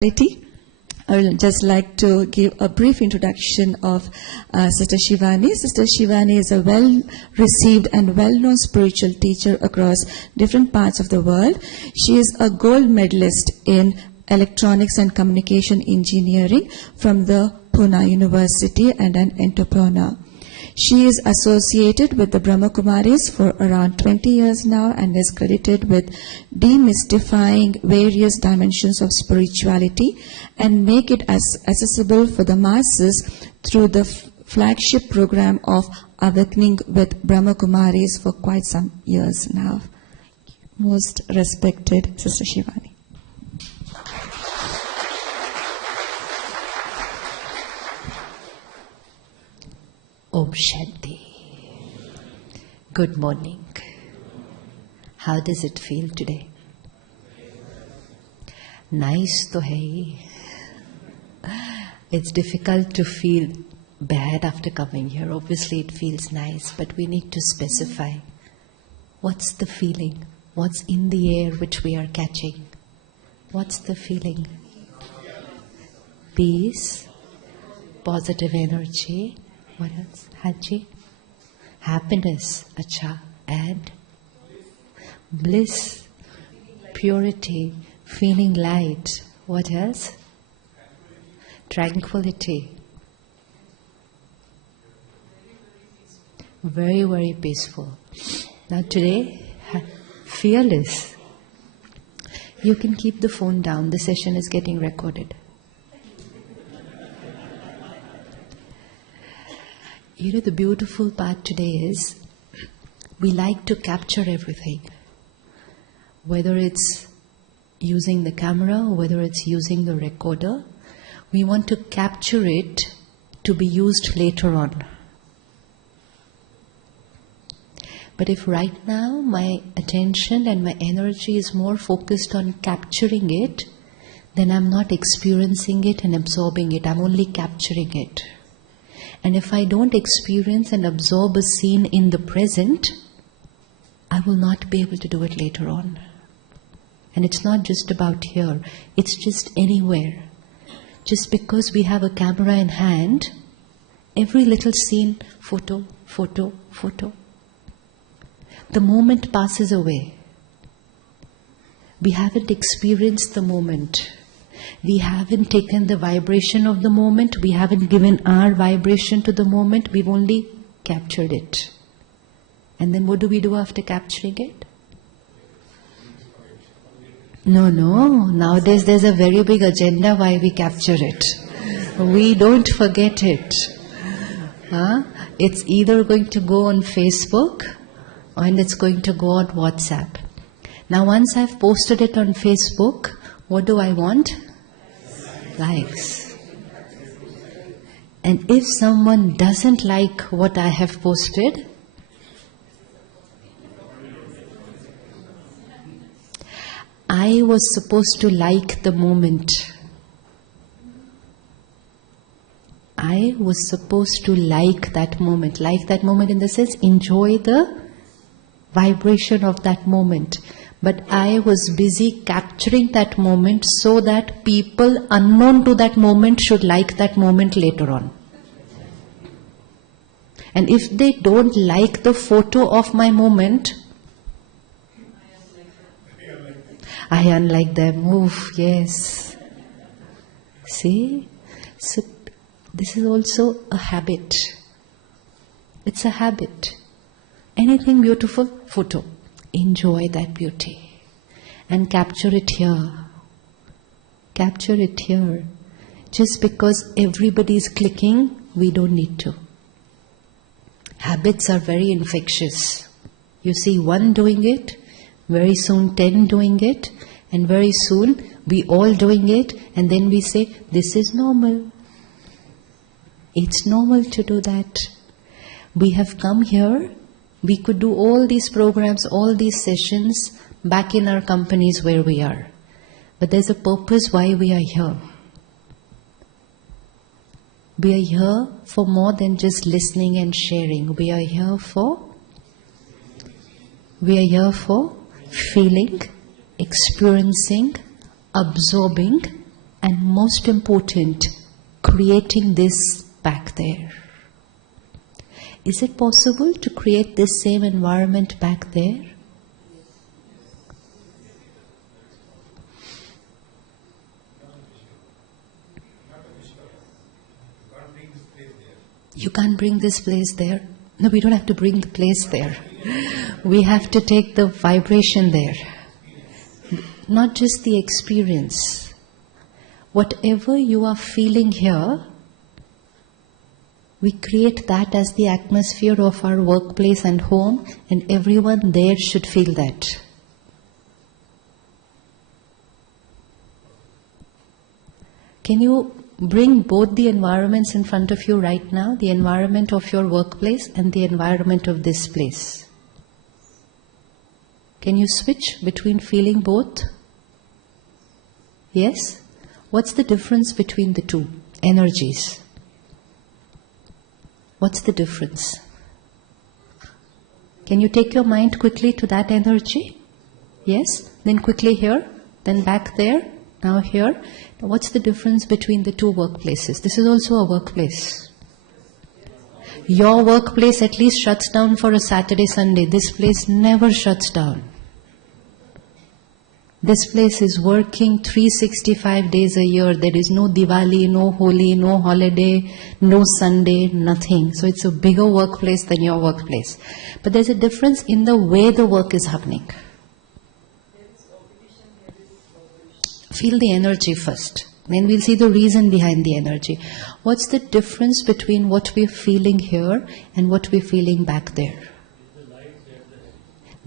I would just like to give a brief introduction of Sister Shivani. Sister Shivani is a well-received and well-known spiritual teacher across different parts of the world. She is a gold medalist in electronics and communication engineering from the Pune University and an entrepreneur. She is associated with the Brahma Kumaris for around 20 years now and is credited with demystifying various dimensions of spirituality and make it as accessible for the masses through the flagship program of Awakening with Brahma Kumaris for quite some years now. Most respected Sister Shivani. Om Shanti. Good morning. How does it feel today? Nice to hai. It's difficult to feel bad after coming here. Obviously it feels nice, but we need to specify. What's the feeling? What's in the air which we are catching? What's the feeling? Peace, positive energy. What else? Haji? Happiness. Acha. And? Bliss. Purity. Feeling light. What else? Tranquility. Very, very peaceful. Now today, fearless. You can keep the phone down. The session is getting recorded. You know, the beautiful part today is we like to capture everything. Whether it's using the camera or whether it's using the recorder, we want to capture it to be used later on. But if right now my attention and my energy is more focused on capturing it, then I'm not experiencing it and absorbing it. I'm only capturing it. And if I don't experience and absorb a scene in the present, I will not be able to do it later on. And it's not just about here, it's just anywhere. Just because we have a camera in hand, every little scene, photo, photo, photo. The moment passes away. We haven't experienced the moment. We haven't taken the vibration of the moment. We haven't given our vibration to the moment. We've only captured it. And then what do we do after capturing it? No. Nowadays there's a very big agenda why we capture it. We don't forget it. It's either going to go on Facebook and it's going to go on WhatsApp. Now once I've posted it on Facebook, what do I want? Likes. And if someone doesn't like what I have posted, I was supposed to like the moment. I was supposed to like that moment. Like that moment in the sense, enjoy the vibration of that moment. But I was busy capturing that moment so that people unknown to that moment should like that moment later on. And if they don't like the photo of my moment, I unlike them. Oof, yes. See? So this is also a habit. It's a habit. Anything beautiful, photo. Enjoy that beauty and capture it here. Capture it here. Just because everybody is clicking, we don't need to. Habits are very infectious. You see one doing it, very soon 10 doing it, and very soon we all doing it, and then we say, this is normal. It's normal to do that. We have come here. We could do all these programs, all these sessions back in our companies where we are. But there's a purpose why we are here. We are here for more than just listening and sharing. We are here for feeling, experiencing, absorbing, and most important, creating this back there. Is it possible to create this same environment back there? You can't bring this place there. No, we don't have to bring the place there. We have to take the vibration there. Not just the experience. Whatever you are feeling here, we create that as the atmosphere of our workplace and home, and everyone there should feel that. Can you bring both the environments in front of you right now, the environment of your workplace and the environment of this place? Can you switch between feeling both? Yes? What's the difference between the two energies? What's the difference? Can you take your mind quickly to that energy? Yes? Then quickly here, then back there, now here. What's the difference between the two workplaces? This is also a workplace. Your workplace at least shuts down for a Saturday, Sunday. This place never shuts down. This place is working 365 days a year. There is no Diwali, no Holi, no holiday, no Sunday, nothing. So it's a bigger workplace than your workplace. But there's a difference in the way the work is happening. Feel the energy first. Then we'll see the reason behind the energy. What's the difference between what we're feeling here and what we're feeling back there?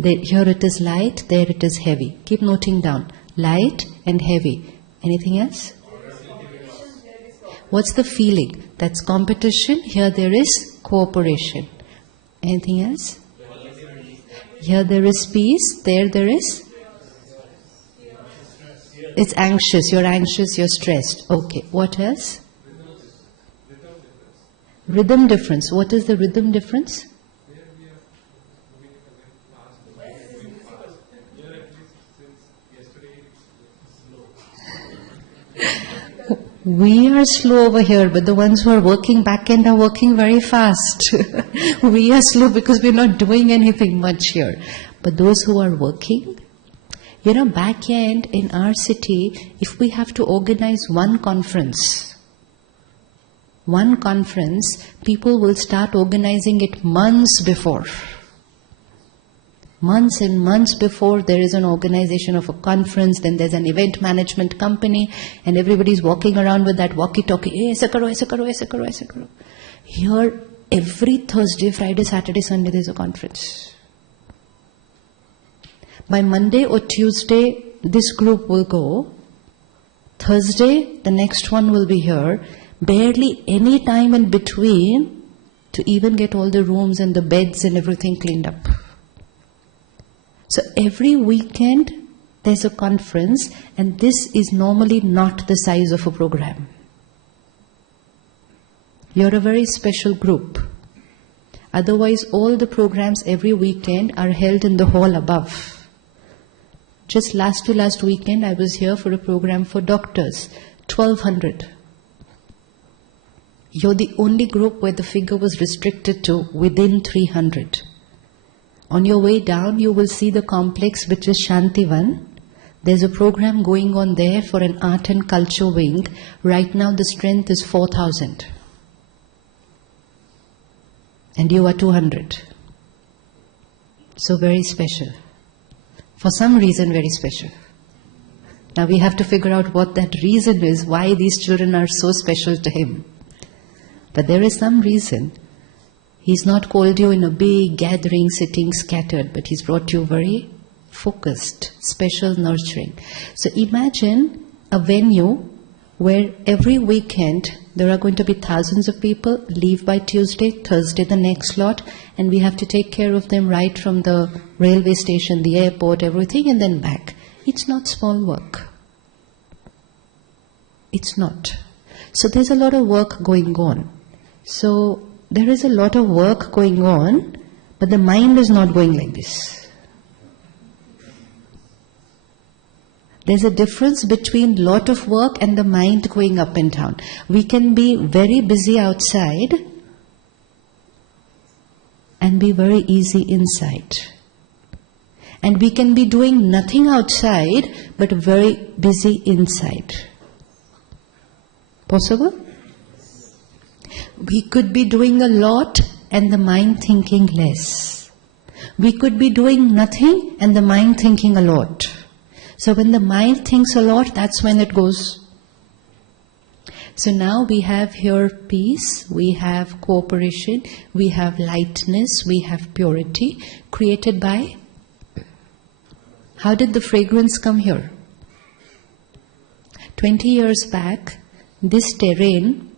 Here it is light, there it is heavy. Keep noting down. Light and heavy. Anything else? What's the feeling? That's competition. Here there is cooperation. Anything else? Here there is peace. There is? It's anxious. You're anxious, you're stressed. Okay. What else? Rhythm difference. What is the rhythm difference? We are slow over here, but the ones who are working back end are working very fast. We are slow because we're not doing anything much here. But those who are working, back end in our city, if we have to organize one conference, people will start organizing it months before. Months and months before there is an organization of a conference, then there's an event management company, and everybody's walking around with that walkie-talkie. Aisa karo, aisa karo, aisa karo, aisa karo. Here, every Thursday, Friday, Saturday, Sunday, there's a conference. By Monday or Tuesday, this group will go. Thursday, the next one will be here. Barely any time in between to even get all the rooms and the beds and everything cleaned up. So every weekend there's a conference, and this is normally not the size of a program. You're a very special group. Otherwise, all the programs every weekend are held in the hall above. Just last to last weekend, I was here for a program for doctors, 1,200. You're the only group where the figure was restricted to within 300. On your way down, you will see the complex, which is Shantivan. There's a program going on there for an art and culture wing. Right now, the strength is 4,000. And you are 200. So very special. For some reason, very special. Now we have to figure out what that reason is, why these children are so special to him. But there is some reason. He's not called you in a big gathering, sitting scattered, but he's brought you very focused, special nurturing. So imagine a venue where every weekend there are going to be thousands of people, leave by Tuesday, Thursday the next lot, and we have to take care of them right from the railway station, the airport, everything, and then back. It's not small work. It's not. So there's a lot of work going on. So there is a lot of work going on, but the mind is not going like this. There's a difference between lot of work and the mind going up and down. We can be very busy outside and be very easy inside. And we can be doing nothing outside but very busy inside. Possible? We could be doing a lot and the mind thinking less. We could be doing nothing and the mind thinking a lot. So when the mind thinks a lot, that's when it goes. So now we have here peace, we have cooperation, we have lightness, we have purity, created by... How did the fragrance come here? 20 years back, this terrain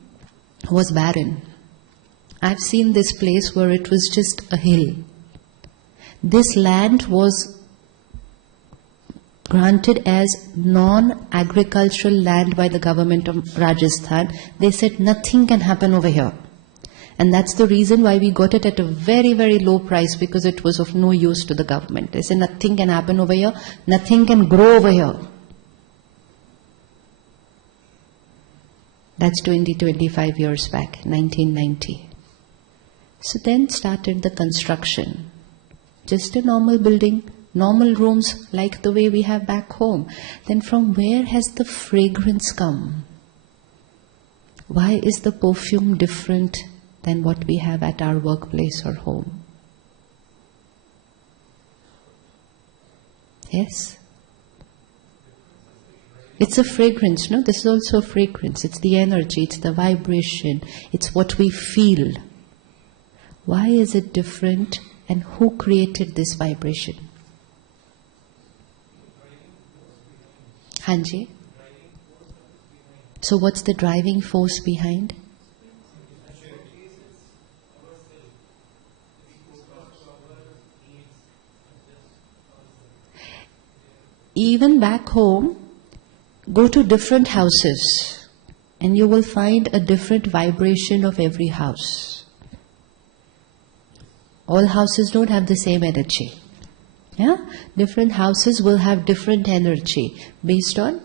was barren. I've seen this place where it was just a hill. This land was granted as non-agricultural land by the government of Rajasthan. They said nothing can happen over here. And that's the reason why we got it at a very, very low price, because it was of no use to the government. They said nothing can happen over here, nothing can grow over here. That's 25 years back, 1990. So then started the construction. Just a normal building, normal rooms like the way we have back home. Then from where has the fragrance come? Why is the perfume different than what we have at our workplace or home? Yes? It's a fragrance, no? This is also a fragrance. It's the energy, it's the vibration, it's what we feel. Why is it different, and who created this vibration? Hanji? So what's the driving force behind? Even back home, go to different houses and you will find a different vibration of every house. All houses don't have the same energy. Yeah? Different houses will have different energy based on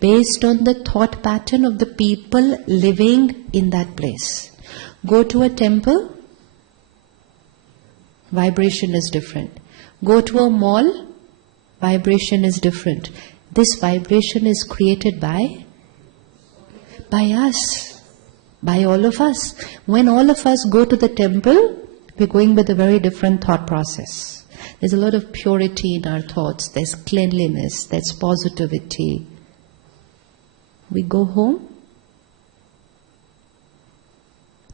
the thought pattern of the people living in that place. Go to a temple, vibration is different. Go to a mall, vibration is different. This vibration is created by us, by all of us. When all of us go to the temple, we're going with a very different thought process. There's a lot of purity in our thoughts. There's cleanliness, there's positivity. We go home,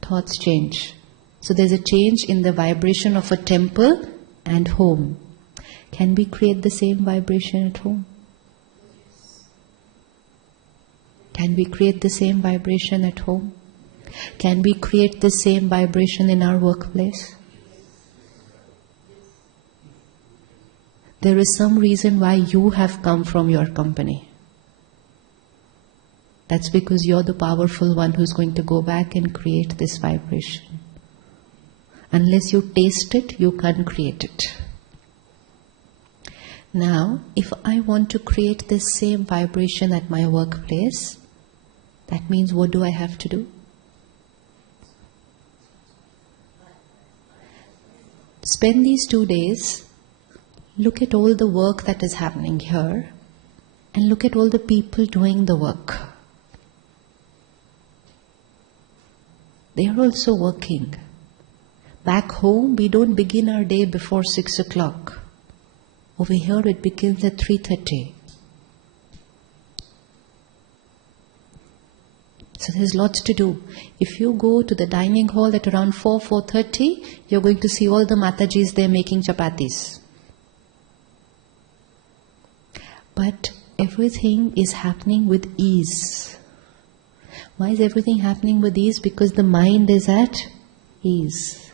thoughts change. So there's a change in the vibration of a temple and home. Can we create the same vibration at home? Can we create the same vibration at home? Can we create the same vibration in our workplace? There is some reason why you have come from your company. That's because you're the powerful one who's going to go back and create this vibration. Unless you taste it, you can't create it. Now, if I want to create this same vibration at my workplace, that means what do I have to do? Spend these 2 days, look at all the work that is happening here, and look at all the people doing the work. They are also working. Back home, we don't begin our day before 6 o'clock. Over here, it begins at 3:30. So there's lots to do. If you go to the dining hall at around 4:30, you're going to see all the Matajis there making chapatis. But everything is happening with ease. Why is everything happening with ease? Because the mind is at ease.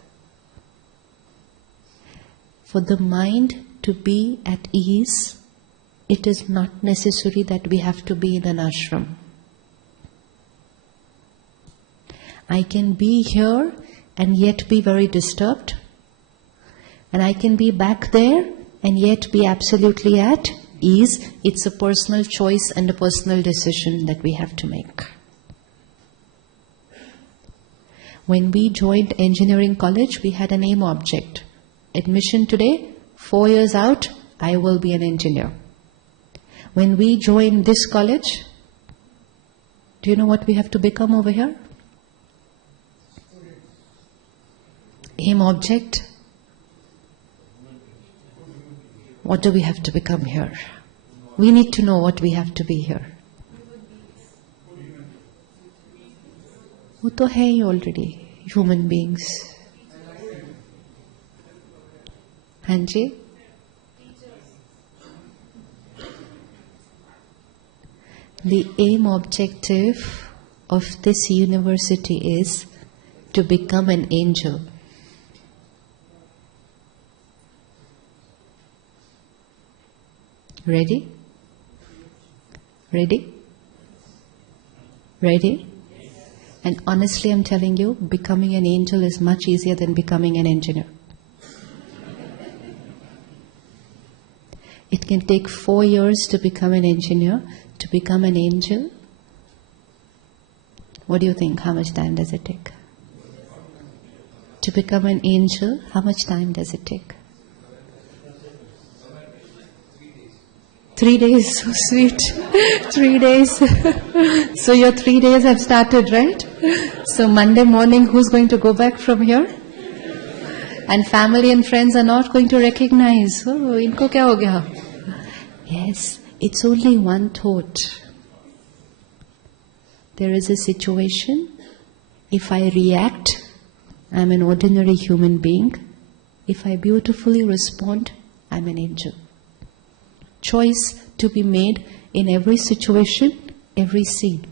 For the mind to be at ease, it is not necessary that we have to be in an ashram. I can be here and yet be very disturbed. And I can be back there and yet be absolutely at ease. It's a personal choice and a personal decision that we have to make. When we joined engineering college, we had an aim object. Admission today, 4 years out, I will be an engineer. When we joined this college, do you know what we have to become over here? Aim object. What do we have to become here? We need to know what we have to be here. वो तो है ही already, human beings. हाँ जी? The aim objective of this university is to become an angel. Ready? Ready? Ready? And honestly, I'm telling you, becoming an angel is much easier than becoming an engineer. It can take 4 years to become an engineer. To become an angel, what do you think? How much time does it take? To become an angel, how much time does it take? 3 days, so sweet. 3 days. So your 3 days have started, right? So Monday morning, who's going to go back from here? And family and friends are not going to recognize. Oh, inko kya ho gaya? Yes, it's only one thought. There is a situation. If I react, I'm an ordinary human being. If I beautifully respond, I'm an angel. Choice to be made in every situation, every scene.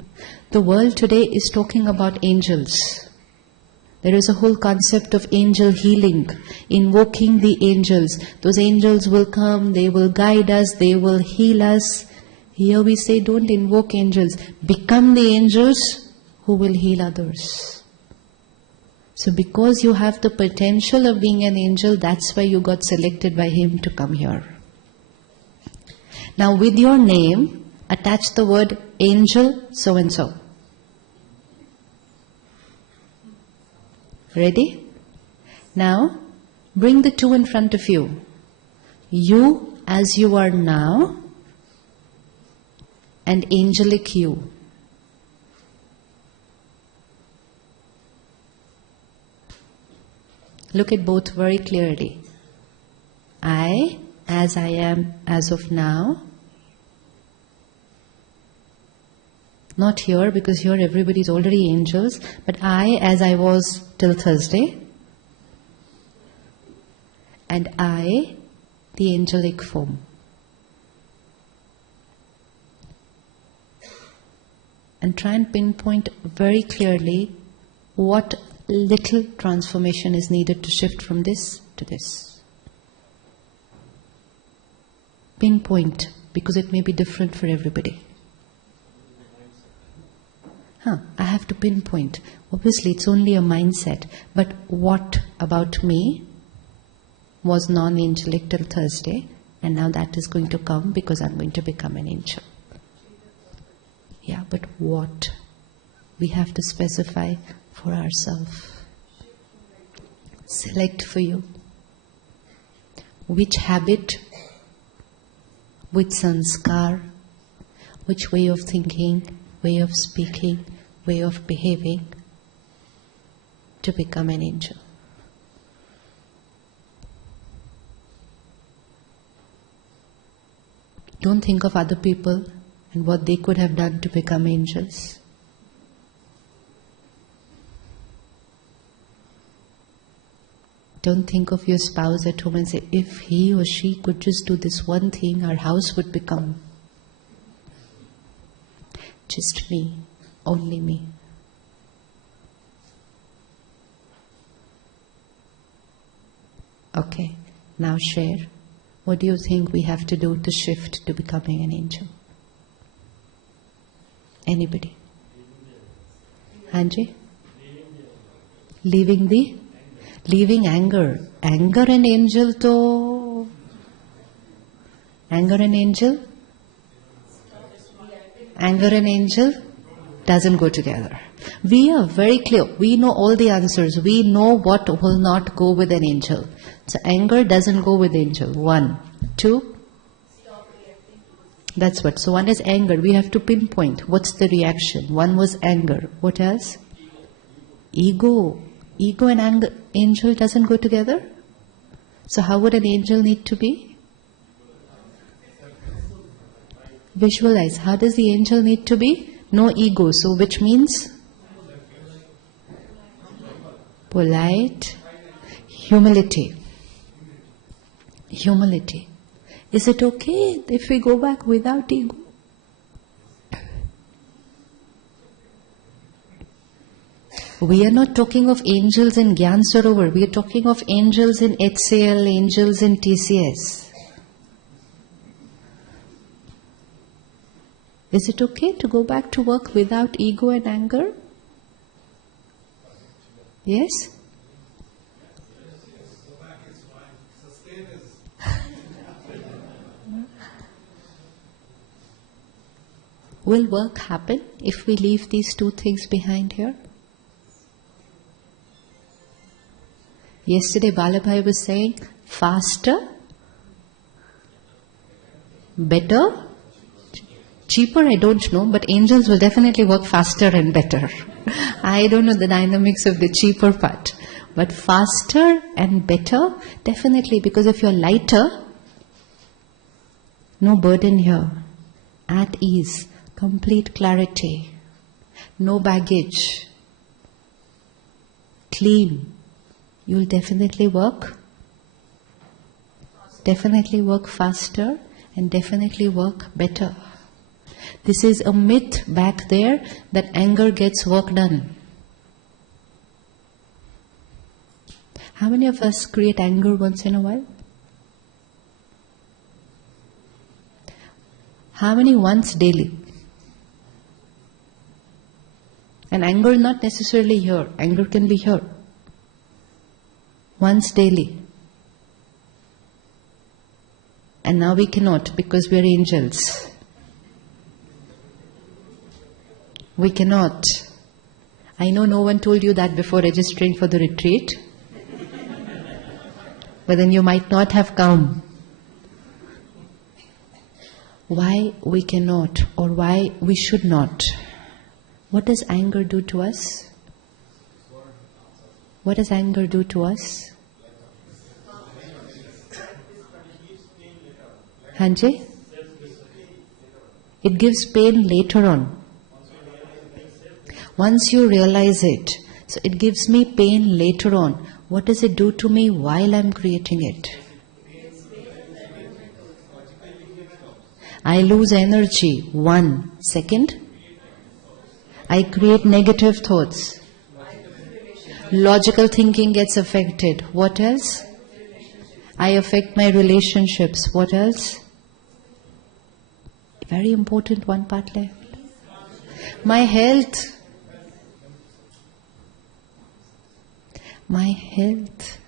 The world today is talking about angels. There is a whole concept of angel healing, invoking the angels. Those angels will come, they will guide us, they will heal us. Here we say, don't invoke angels. Become the angels who will heal others. So because you have the potential of being an angel, that's why you got selected by him to come here. Now with your name, attach the word angel so-and-so. Ready? Now, bring the two in front of you. You as you are now, and angelic you. Look at both very clearly. I, as I am as of now. Not here, because here everybody is already angels, but I as I was till Thursday. And I, the angelic form. And try and pinpoint very clearly what little transformation is needed to shift from this to this. Pinpoint, because it may be different for everybody. I have to pinpoint. Obviously, it's only a mindset. But what about me was non-angelic till Thursday, and now that is going to come because I'm going to become an angel. Yeah, but what? We have to specify for ourselves. Select for you. Which habit, which sanskar, which way of thinking, way of speaking, way of behaving to become an angel. Don't think of other people and what they could have done to become angels. Don't think of your spouse at home and say, if he or she could just do this one thing, our house would become. Just me, only me. Okay, now share. What do you think we have to do to shift to becoming an angel? Anybody? Hanji? Leaving anger. Anger and angel to Anger and angel? Anger and angel doesn't go together. We are very clear. We know all the answers. We know what will not go with an angel. So anger doesn't go with angel. 1. 2. That's what. So one is anger. We have to pinpoint what's the reaction. One was anger. What else? Ego. Ego and anger, angel doesn't go together. So how would an angel need to be? Visualize. How does the angel need to be? No ego. So which means? Polite. Humility. Humility. Is it okay if we go back without ego? We are not talking of angels in Gyan Sarovar. We are talking of angels in HCL, angels in TCS. Is it okay to go back to work without ego and anger? Yes? Will work happen if we leave these two things behind here? Yesterday Balabhai was saying, faster, better, cheaper, I don't know, but angels will definitely work faster and better. I don't know the dynamics of the cheaper part. But faster and better, definitely, because if you're lighter, no burden here, at ease, complete clarity, no baggage, clean, you'll definitely work faster and definitely work better. This is a myth back there that anger gets work done. How many of us create anger once in a while? How many once daily? And anger not necessarily here. Anger can be here. Once daily. And now we cannot because we are angels. We cannot. I know no one told you that before registering for the retreat. But then you might not have come. Why we cannot or why we should not? What does anger do to us? What does anger do to us? Hanji? It gives pain later on. Once you realize it, so it gives me pain later on. What does it do to me while I'm creating it? I lose energy. 1. Second, I create negative thoughts. Logical thinking gets affected. What else? I affect my relationships. What else? Very important one part left. My health. My health.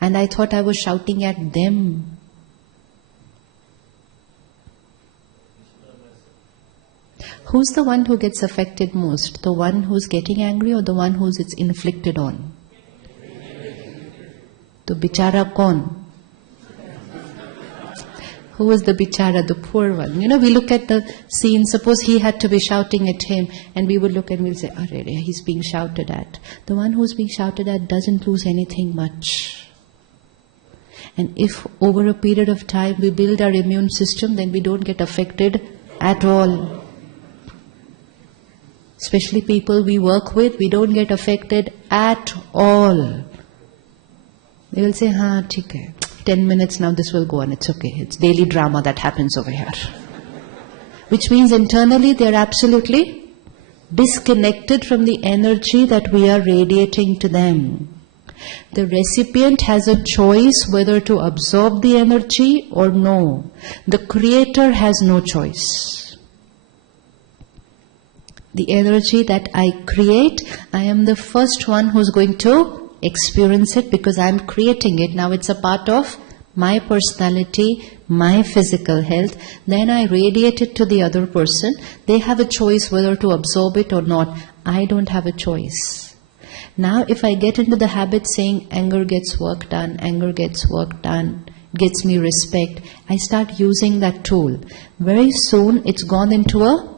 And I thought I was shouting at them. Who's the one who gets affected most? The one who's getting angry or the one who's it's inflicted on? The bichara kon? Who is the bichara, the poor one? You know, we look at the scene, suppose he had to be shouting at him, and we would look and we'll say, "Arre, he's being shouted at." The one who's being shouted at doesn't lose anything much. And if over a period of time we build our immune system, then we don't get affected at all. Especially people we work with, we don't get affected at all. They will say, "Haan, theek hai. 10 minutes now, this will go on, it's okay. It's daily drama that happens over here." Which means internally they are absolutely disconnected from the energy that we are radiating to them. The recipient has a choice whether to absorb the energy or no. The creator has no choice. The energy that I create, I am the first one who's going to experience it because I am creating it. Now it's a part of my personality, my physical health, then I radiate it to the other person. They have a choice whether to absorb it or not. I don't have a choice. Now if I get into the habit saying anger gets work done, anger gets work done, gets me respect, I start using that tool. Very soon it's gone into a...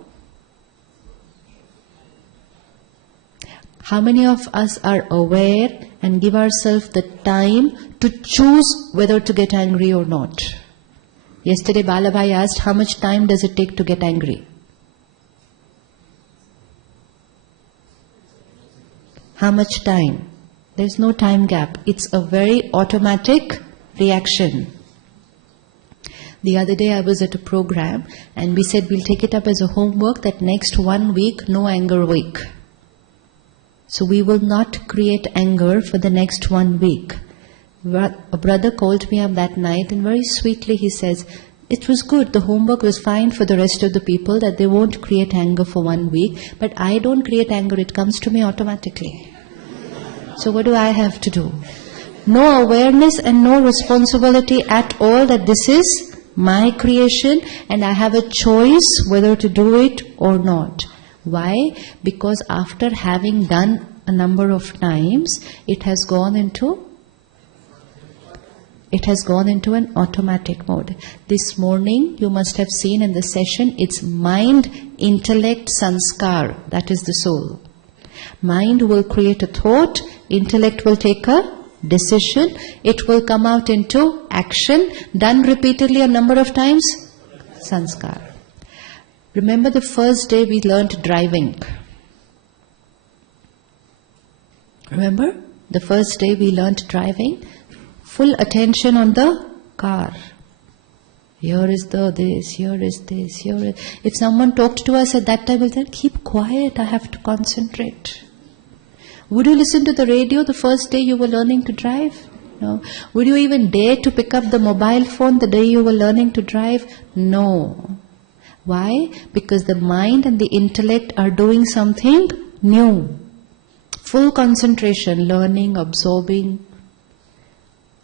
How many of us are aware and give ourselves the time to choose whether to get angry or not? Yesterday Balabhai asked, how much time does it take to get angry? How much time? There's no time gap. It's a very automatic reaction. The other day I was at a program and we said we'll take it up as a homework that next 1 week, no anger week. So we will not create anger for the next 1 week. A brother called me up that night and very sweetly he says, it was good, the homework was fine for the rest of the people that they won't create anger for 1 week, but I don't create anger, it comes to me automatically. So what do I have to do? No awareness and no responsibility at all that this is my creation and I have a choice whether to do it or not. Why? Because after having done a number of times, it has gone into an automatic mode. This morning, you must have seen in the session, it's mind, intellect, sanskar. That is the soul. Mind will create a thought, intellect will take a decision, it will come out into action, done repeatedly a number of times, sanskar. Remember the first day we learnt driving. Remember? The first day we learnt driving. Full attention on the car. Here is this, here is this, here is... If someone talked to us at that time, we'll say, keep quiet, I have to concentrate. Would you listen to the radio the first day you were learning to drive? No. Would you even dare to pick up the mobile phone the day you were learning to drive? No. Why? Because the mind and the intellect are doing something new. Full concentration, learning, absorbing.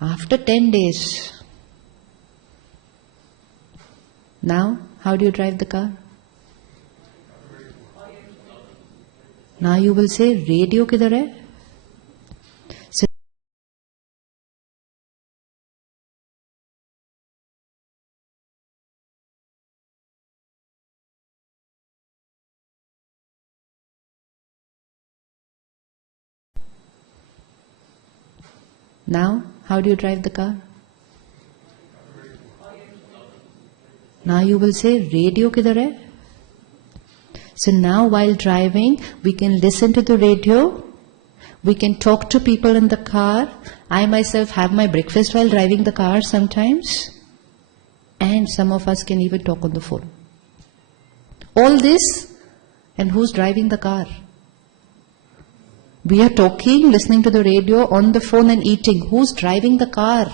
After 10 days. Now, how do you drive the car? Now you will say, radio kidhar hai? So, now, how do you drive the car? Now you will say, radio kidhar hai? So now while driving, we can listen to the radio, we can talk to people in the car. I myself have my breakfast while driving the car sometimes. And some of us can even talk on the phone. All this, and who's driving the car? We are talking, listening to the radio, on the phone and eating. Who's driving the car?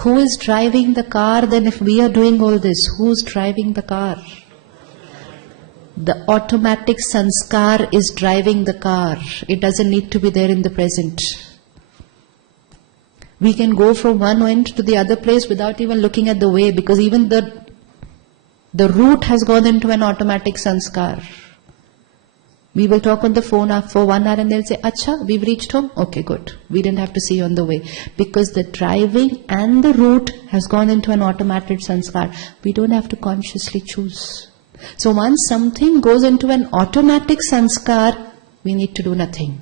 Who is driving the car then if we are doing all this? Who's driving the car? The automatic sanskar is driving the car. It doesn't need to be there in the present. We can go from one end to the other place without even looking at the way because even the route has gone into an automatic sanskar. We will talk on the phone for 1 hour and they'll say, Acha, we've reached home? Okay, good. We didn't have to see you on the way. Because the driving and the route has gone into an automatic sanskar. We don't have to consciously choose. So once something goes into an automatic sanskar, we need to do nothing.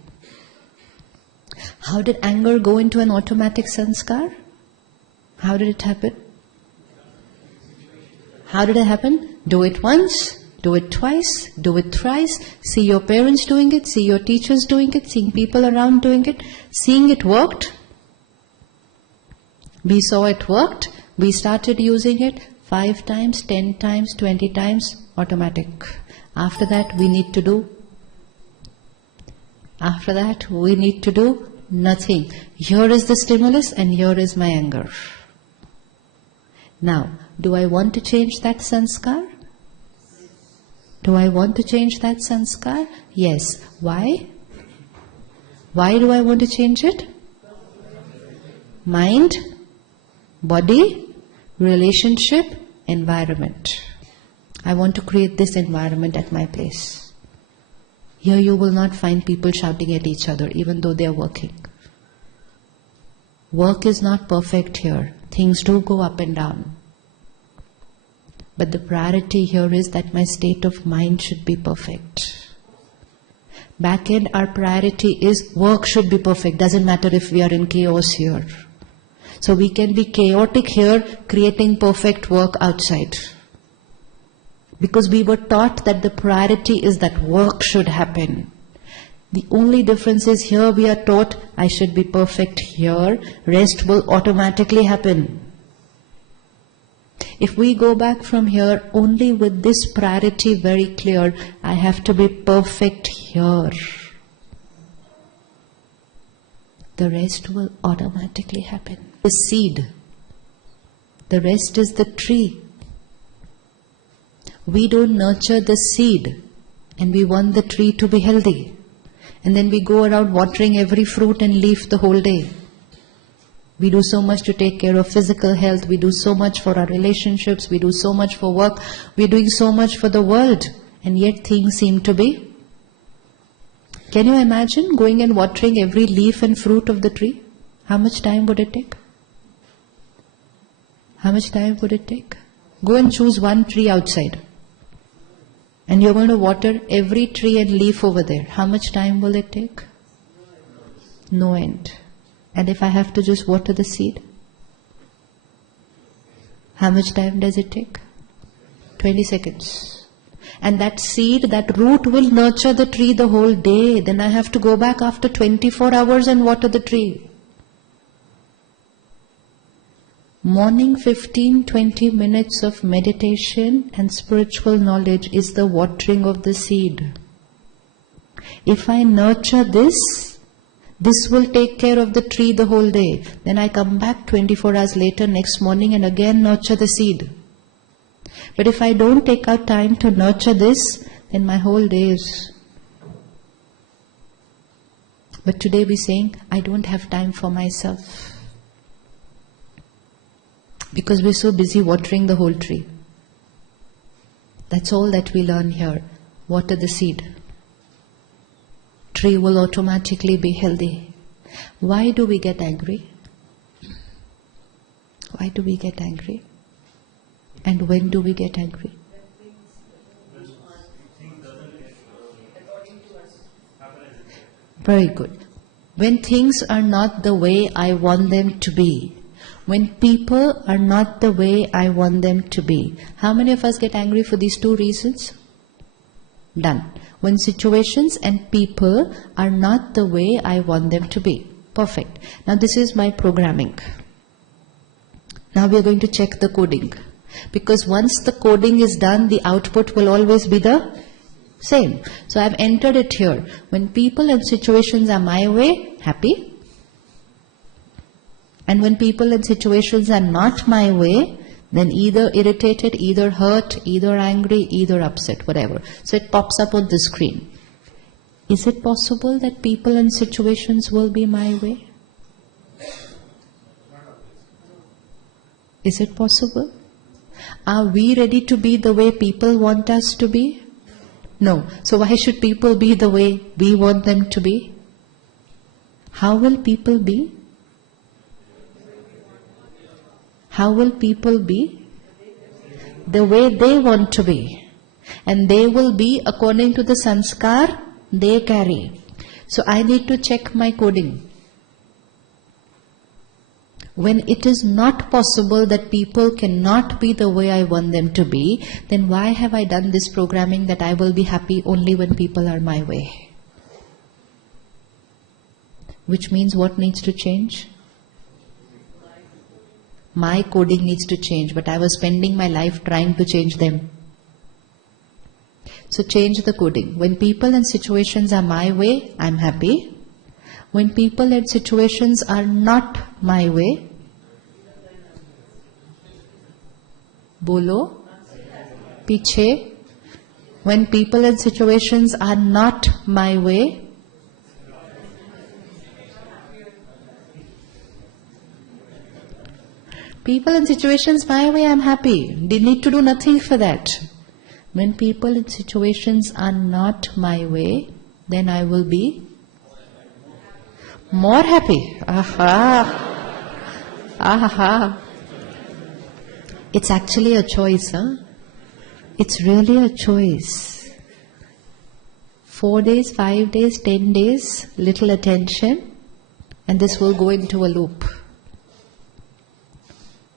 How did anger go into an automatic sanskar? How did it happen? How did it happen? Do it once. Do it twice, do it thrice, see your parents doing it, see your teachers doing it, seeing people around doing it, seeing it worked. We saw it worked, we started using it 5 times, 10 times, 20 times, automatic. After that we need to do nothing. Here is the stimulus and here is my anger. Now, do I want to change that sanskar? Do I want to change that sanskar? Yes. Why? Why do I want to change it? mind, body, relationship, environment. I want to create this environment at my place. Here you will not find people shouting at each other even though they are working. Work is not perfect here. Things do go up and down. But the priority here is that my state of mind should be perfect. Back end, our priority is work should be perfect. Doesn't matter if we are in chaos here. So we can be chaotic here, creating perfect work outside. Because we were taught that the priority is that work should happen. The only difference is here we are taught I should be perfect here, rest will automatically happen. If we go back from here only with this priority very clear, I have to be perfect here, the rest will automatically happen. The seed, the rest is the tree. We don't nurture the seed and we want the tree to be healthy. And then we go around watering every fruit and leaf the whole day. We do so much to take care of physical health. We do so much for our relationships. We do so much for work. We're doing so much for the world. And yet things seem to be. Can you imagine going and watering every leaf and fruit of the tree? How much time would it take? How much time would it take? Go and choose one tree outside. And you're going to water every tree and leaf over there. How much time will it take? No end. And if I have to just water the seed, how much time does it take? 20 seconds. And that seed, that root will nurture the tree the whole day. Then I have to go back after 24 hours and water the tree. Morning 15-20 minutes of meditation and spiritual knowledge is the watering of the seed. If I nurture this will take care of the tree the whole day. Then I come back 24 hours later next morning and again nurture the seed. But if I don't take out time to nurture this, then my whole day is... But today we're saying, I don't have time for myself. Because we're so busy watering the whole tree. That's all that we learn here. Water the seed. Tree will automatically be healthy. Why do we get angry? Why do we get angry? And when do we get angry? Very good. When things are not the way I want them to be. When people are not the way I want them to be. How many of us get angry for these two reasons? Done. When situations and people are not the way I want them to be. Perfect. Now this is my programming. Now we are going to check the coding. Because once the coding is done, the output will always be the same. So I have entered it here. When people and situations are my way, happy. And when people and situations are not my way, then either irritated, either hurt, either angry, either upset, whatever. So it pops up on the screen. Is it possible that people and situations will be my way? Is it possible? Are we ready to be the way people want us to be? No. So why should people be the way we want them to be? How will people be? How will people be? The way they want to be. And they will be according to the sanskar they carry. So I need to check my coding. When it is not possible that people cannot be the way I want them to be, then why have I done this programming that I will be happy only when people are my way? Which means what needs to change? My coding needs to change, but I was spending my life trying to change them. So change the coding. When people and situations are my way, I'm happy. When people and situations are not my way, bolo, piche. When people and situations are not my way, People and situations my way, I'm happy. They need to do nothing for that. When people and situations are not my way, then I will be more happy. Aha. Aha. It's actually a choice, huh? It's really a choice. 4 days, 5 days, 10 days, little attention, and this will go into a loop.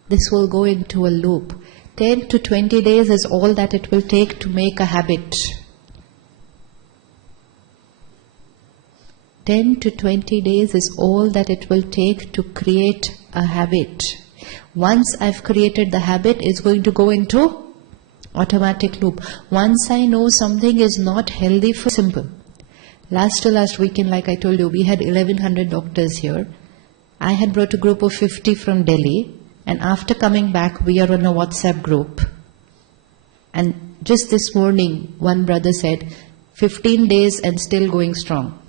This will go into a loop. 10 to 20 days is all that it will take to make a habit. 10 to 20 days is all that it will take to create a habit. Once I've created the habit, it's going to go into automatic loop. Once I know something is not healthy for simple. Last weekend, like I told you, we had 1100 doctors here. I had brought a group of 50 from Delhi, and after coming back, we are on a WhatsApp group. And just this morning, one brother said, 15 days and still going strong.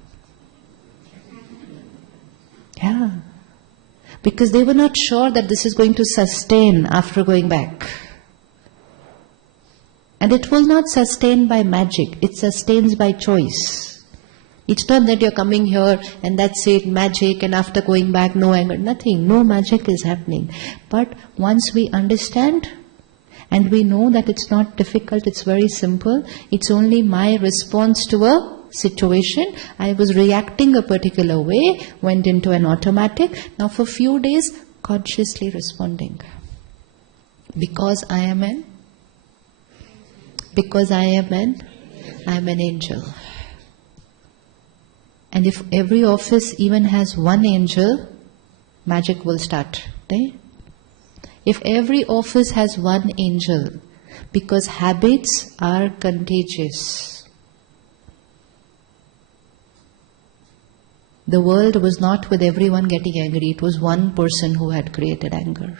Yeah. Because they were not sure that this is going to sustain after going back. And it will not sustain by magic. It sustains by choice. It's not that you're coming here and that's it, magic, and after going back, no anger, nothing. No magic is happening. But once we understand and we know that it's not difficult, it's very simple, it's only my response to a situation. I was reacting a particular way, went into an automatic. Now for few days, consciously responding. Because I am an angel. And if every office even has one angel, magic will start. Right? If every office has one angel, because habits are contagious. The world was not with everyone getting angry. It was one person who had created anger.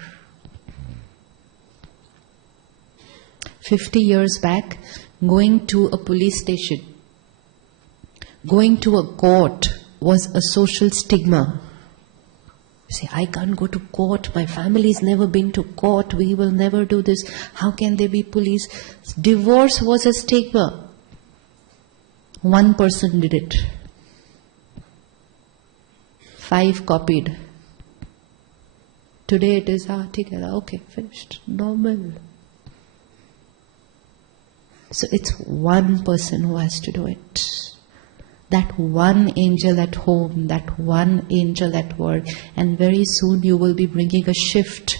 50 years back, going to a police station, going to a court was a social stigma. You say, I can't go to court, my family's never been to court, we will never do this, how can they be police? Divorce was a stigma. One person did it. 5 copied. Today it is, together, okay, finished, normal. So it's one person who has to do it. That one angel at home, that one angel at work, and very soon you will be bringing a shift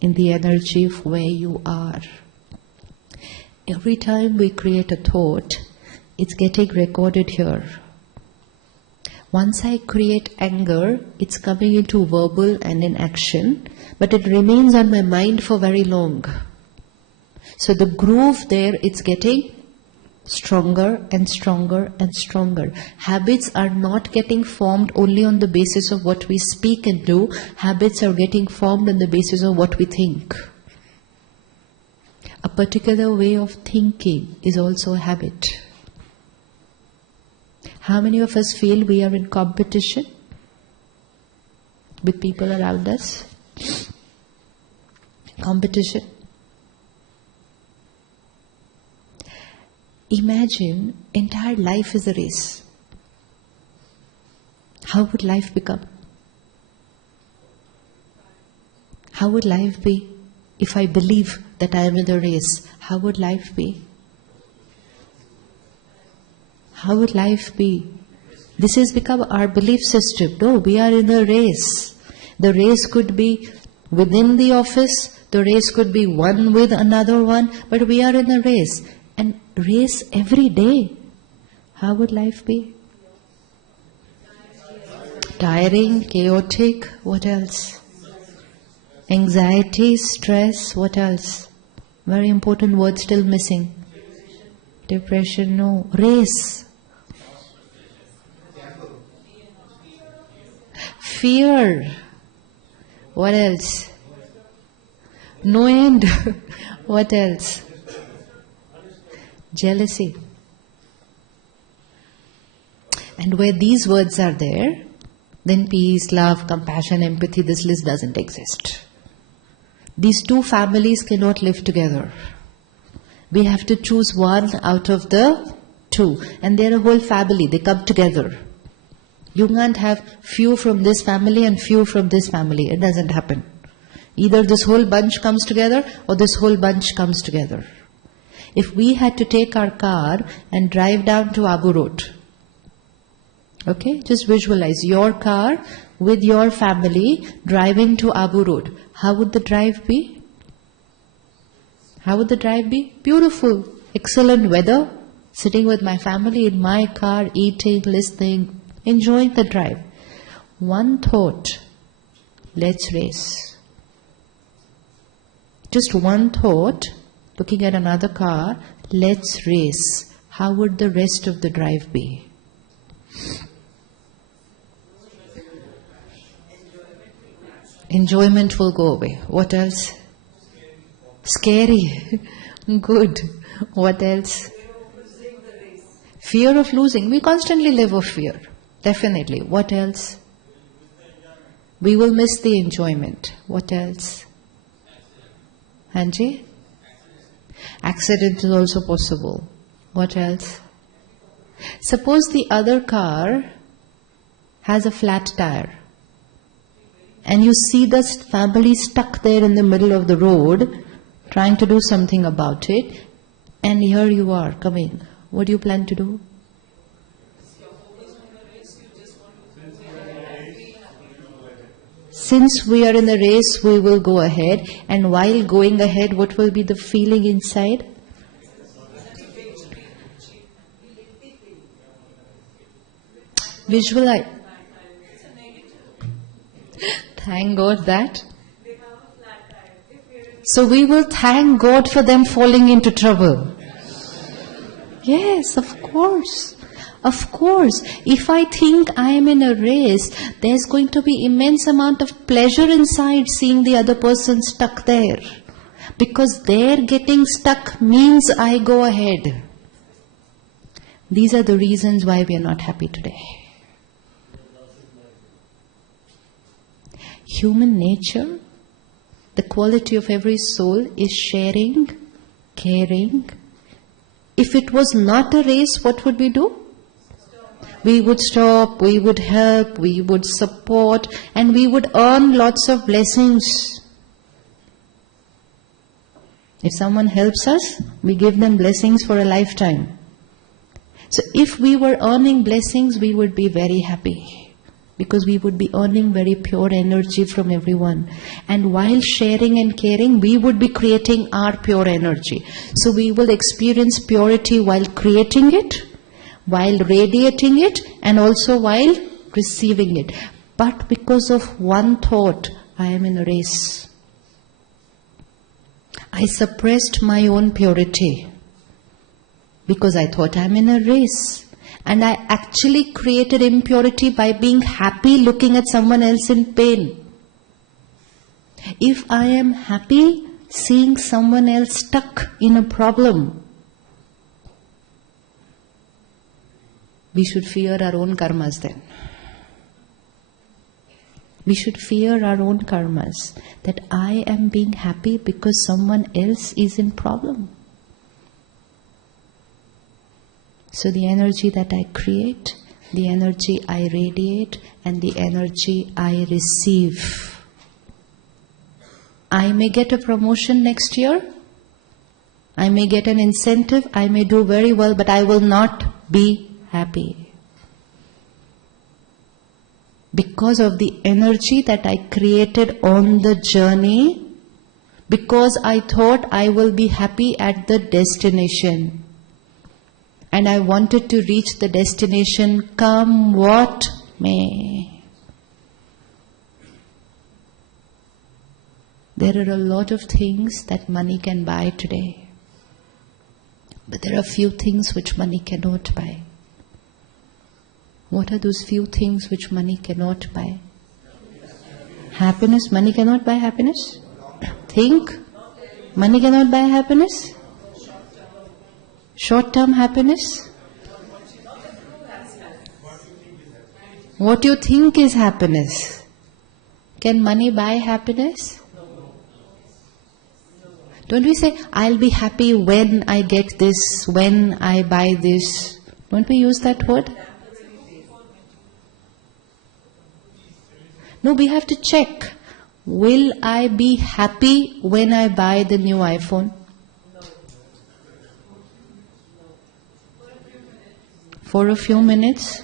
in the energy of where you are. Every time we create a thought, it's getting recorded here. Once I create anger, it's coming into verbal and in action, but it remains on my mind for very long. So the groove there, it's getting stronger and stronger and stronger. Habits are not getting formed only on the basis of what we speak and do. Habits are getting formed on the basis of what we think. A particular way of thinking is also a habit. How many of us feel we are in competition with people around us? Competition. Imagine entire life is a race. How would life become? How would life be if I believe that I am in a race? How would life be? How would life be? This has become our belief system. No, we are in a race. The race could be within the office, the race could be one with another one, but we are in a race. And race every day. How would life be? Tiring, chaotic, what else? Anxiety, stress, what else? Very important word still missing. Depression, no. Race. Fear. What else? No end. What else? Jealousy. And where these words are there, then peace, love, compassion, empathy, this list doesn't exist. These two families cannot live together. We have to choose one out of the two. And they're a whole family. They come together. You can't have few from this family and few from this family. It doesn't happen. Either this whole bunch comes together or this whole bunch comes together. If we had to take our car and drive down to Abu Road, okay, just visualize your car with your family driving to Abu Road. How would the drive be? How would the drive be? Beautiful, excellent weather, sitting with my family in my car, eating, listening, enjoying the drive. One thought, let's race. Just one thought, looking at another car, let's race. How would the rest of the drive be? Enjoyment will go away. What else? Scary. Good. What else? Fear of losing. We constantly live with fear. Definitely. What else? We will miss the enjoyment. What else? Anji? Accident is also possible. What else? Suppose the other car has a flat tire and you see the family stuck there in the middle of the road trying to do something about it, and here you are coming. What do you plan to do? Since we are in the race, we will go ahead. And while going ahead, what will be the feeling inside? Visualize. Thank God that. So we will thank God for them falling into trouble. Yes, of course. Of course. If I think I am in a race, there's going to be immense amount of pleasure inside seeing the other person stuck there. Because their getting stuck means I go ahead. These are the reasons why we are not happy today. Human nature, the quality of every soul is sharing, caring. If it was not a race, what would we do? We would stop, we would help, we would support, and we would earn lots of blessings. If someone helps us, we give them blessings for a lifetime. So if we were earning blessings, we would be very happy, because we would be earning very pure energy from everyone. And while sharing and caring, we would be creating our pure energy. So we will experience purity while creating it, while radiating it, and also while receiving it. But because of one thought, I am in a race. I suppressed my own purity because I thought I'm in a race. And I actually created impurity by being happy looking at someone else in pain. If I am happy seeing someone else stuck in a problem, we should fear our own karmas then. We should fear our own karmas, that I am being happy because someone else is in problem. So the energy that I create, the energy I radiate, and the energy I receive. I may get a promotion next year. I may get an incentive. I may do very well, but I will not be happy. Because of the energy that I created on the journey, because I thought I will be happy at the destination. And I wanted to reach the destination, come what may. There are a lot of things that money can buy today. But there are few things which money cannot buy. What are those few things which money cannot buy? Happiness. Money cannot buy happiness? Think. Money cannot buy happiness? Short-term happiness? What you think is happiness? Can money buy happiness? Don't we say, I'll be happy when I get this, when I buy this? Don't we use that word? No, we have to check. Will I be happy when I buy the new iPhone? For a few minutes.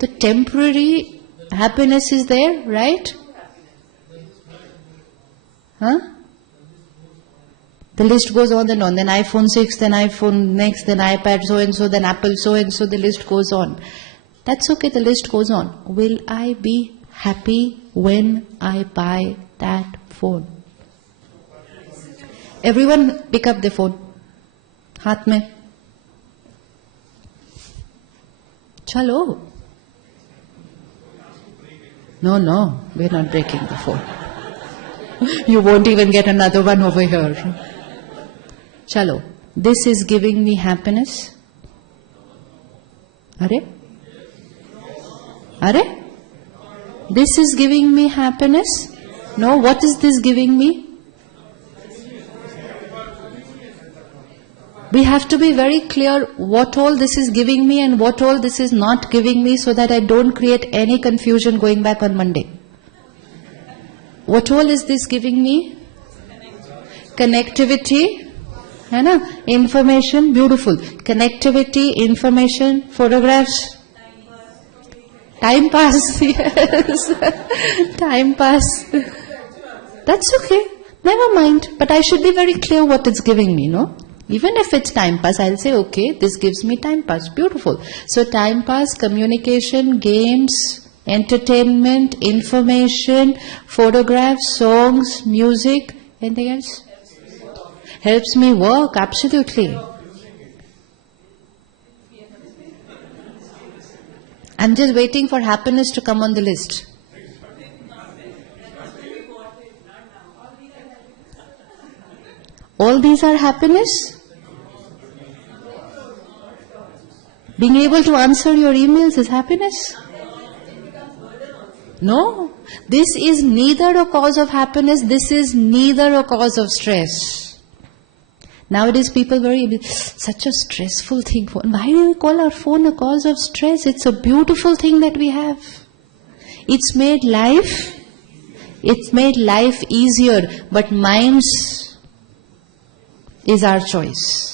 The temporary happiness is there, right? Huh? The list goes on and on. Then iPhone 6, then iPhone next, then iPad so and so, then Apple so and so, the list goes on. That's okay, the list goes on. Will I be happy when I buy that phone? Everyone pick up the phone. Haath mein. Chalo. No, we're not breaking the phone. You won't even get another one over here. Chalo. This is giving me happiness. Are? This is giving me happiness? No, what is this giving me? We have to be very clear what all this is giving me and what all this is not giving me, so that I don't create any confusion going back on Monday. What all is this giving me? Connectivity, है ना? Information, beautiful. Connectivity, information, photographs. Time pass, yes. Time pass. That's okay. Never mind. But I should be very clear what it's giving me, no? Even if it's time pass, I'll say, okay, this gives me time pass. Beautiful. So time pass, communication, games, entertainment, information, photographs, songs, music, anything else? Helps me work, absolutely. I'm just waiting for happiness to come on the list. All these are happiness? Being able to answer your emails is happiness? No. This is neither a cause of happiness, this is neither a cause of stress. Nowadays people such a stressful thing. Why do we call our phone a cause of stress? It's a beautiful thing that we have. It's made life easier, but minds is our choice.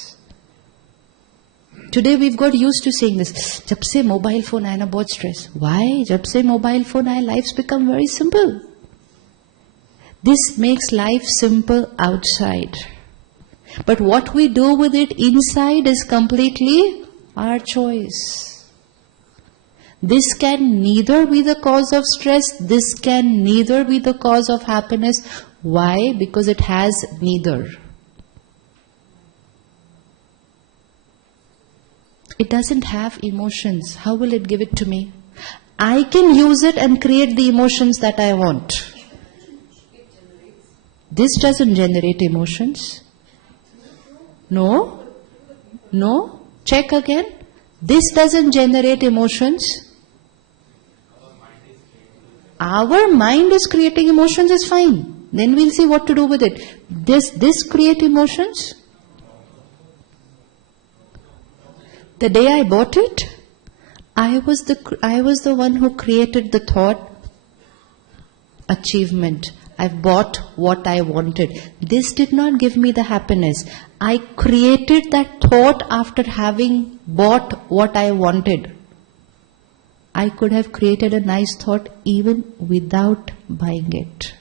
Today we've got used to saying this. जब से mobile phone आया ना बहुत stress. Why? जब से mobile phone आया, life's become very simple. This makes life simple outside. But what we do with it inside is completely our choice. This can neither be the cause of stress, this can neither be the cause of happiness. Why? Because it has neither. It doesn't have emotions. How will it give it to me? I can use it and create the emotions that I want. This doesn't generate emotions. No. Check again. This doesn't generate emotions. Our mind is creating emotions, is fine. Then we'll see what to do with it. This create emotions? The day I bought it, I was the one who created the thought, achievement. I bought what I wanted. This did not give me the happiness. I created that thought after having bought what I wanted. I could have created a nice thought even without buying it.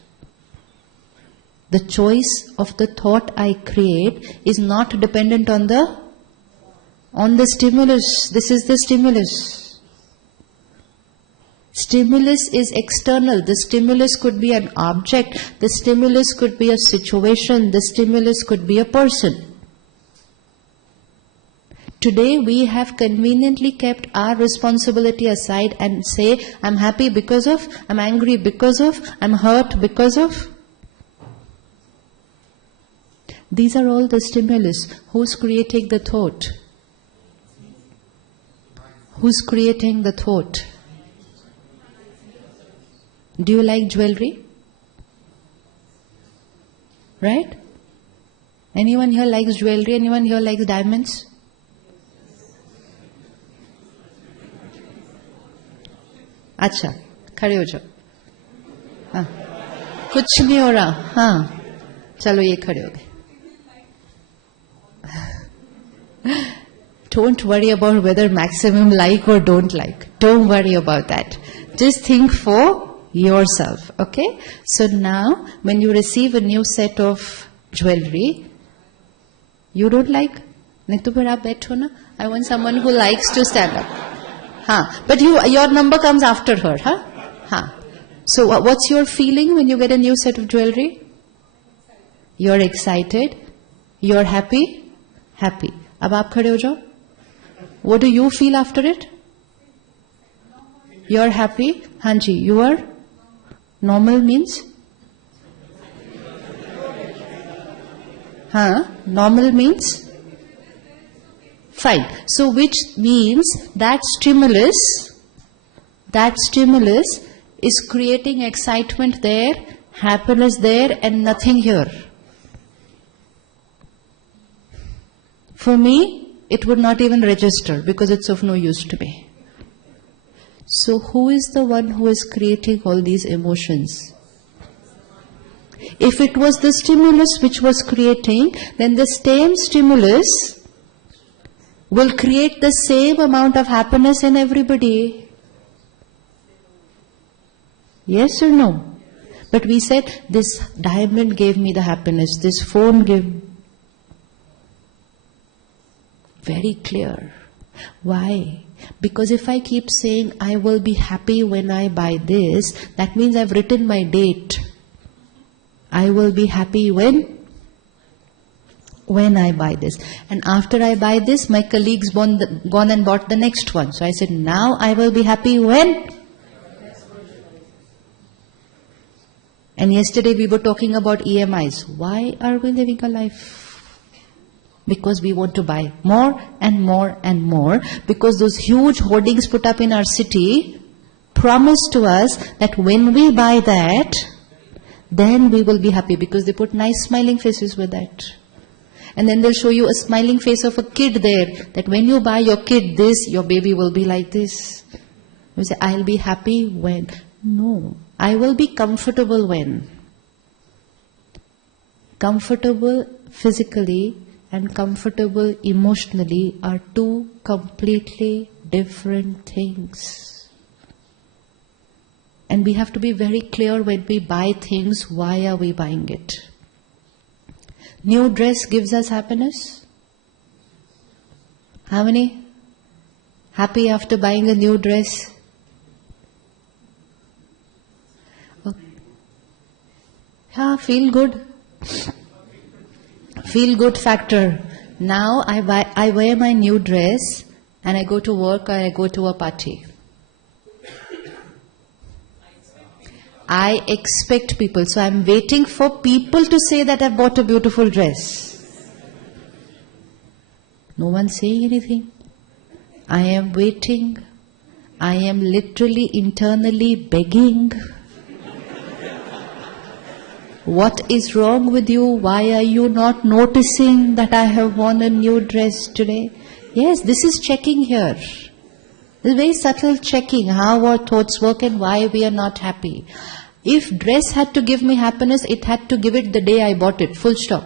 The choice of the thought I create is not dependent on the stimulus. This is the stimulus. Stimulus is external. The stimulus could be an object. The stimulus could be a situation. The stimulus could be a person. Today we have conveniently kept our responsibility aside and say, I'm happy because of, I'm angry because of, I'm hurt because of. These are all the stimulus. Who's creating the thought? Who's creating the thought? Do you like jewelry? Right? Anyone here likes jewelry? Anyone here likes diamonds? अच्छा, खड़े हो जाओ. हाँ, कुछ नहीं हो रहा. हाँ, चलो ये खड़े हो गए. Don't worry about whether maximum like or don't like. Don't worry about that. Just think for yourself. Okay? So now, when you receive a new set of jewelry, you don't like? नहीं तो फिर आप बैठो ना. I want someone who likes to stand up. हाँ, but your number comes after her. Huh? हाँ. So what's your feeling when you get a new set of jewelry? You're excited. You're happy. Happy. अब आप खड़े हो जाओ. What do you feel after it? You're happy? Hanji, you are? Normal means? Normal means? Fine. So which means that stimulus is creating excitement there, happiness there, and nothing here. For me, it would not even register because it's of no use to me. So who is the one who is creating all these emotions? If it was the stimulus which was creating, then the same stimulus will create the same amount of happiness in everybody. Yes or no? But we said, this diamond gave me the happiness, this phone gave. Very clear. Why? Because if I keep saying, I will be happy when I buy this, that means I've written my date. I will be happy when I buy this. And after I buy this, my colleague's gone and bought the next one. So I said, now I will be happy when? And yesterday we were talking about EMIs. Why are we living a life? Because we want to buy more and more and more. Because those huge hoardings put up in our city promise to us that when we buy that, then we will be happy. Because they put nice smiling faces with that. And then they'll show you a smiling face of a kid there. That when you buy your kid this, your baby will be like this. You say, I'll be happy when. No. I will be comfortable when. Comfortable physically and comfortable emotionally are two completely different things. And we have to be very clear when we buy things, why are we buying it? New dress gives us happiness. How many? Happy after buying a new dress? Yeah, feel good. Feel good factor. Now I wear my new dress and I go to work or I go to a party. I expect people. So I'm waiting for people to say that I've bought a beautiful dress. No one's saying anything. I am waiting. I am literally internally begging. What is wrong with you? Why are you not noticing that I have worn a new dress today? Yes, this is checking here. This is very subtle checking how our thoughts work and why we are not happy. If dress had to give me happiness, it had to give it the day I bought it. Full stop.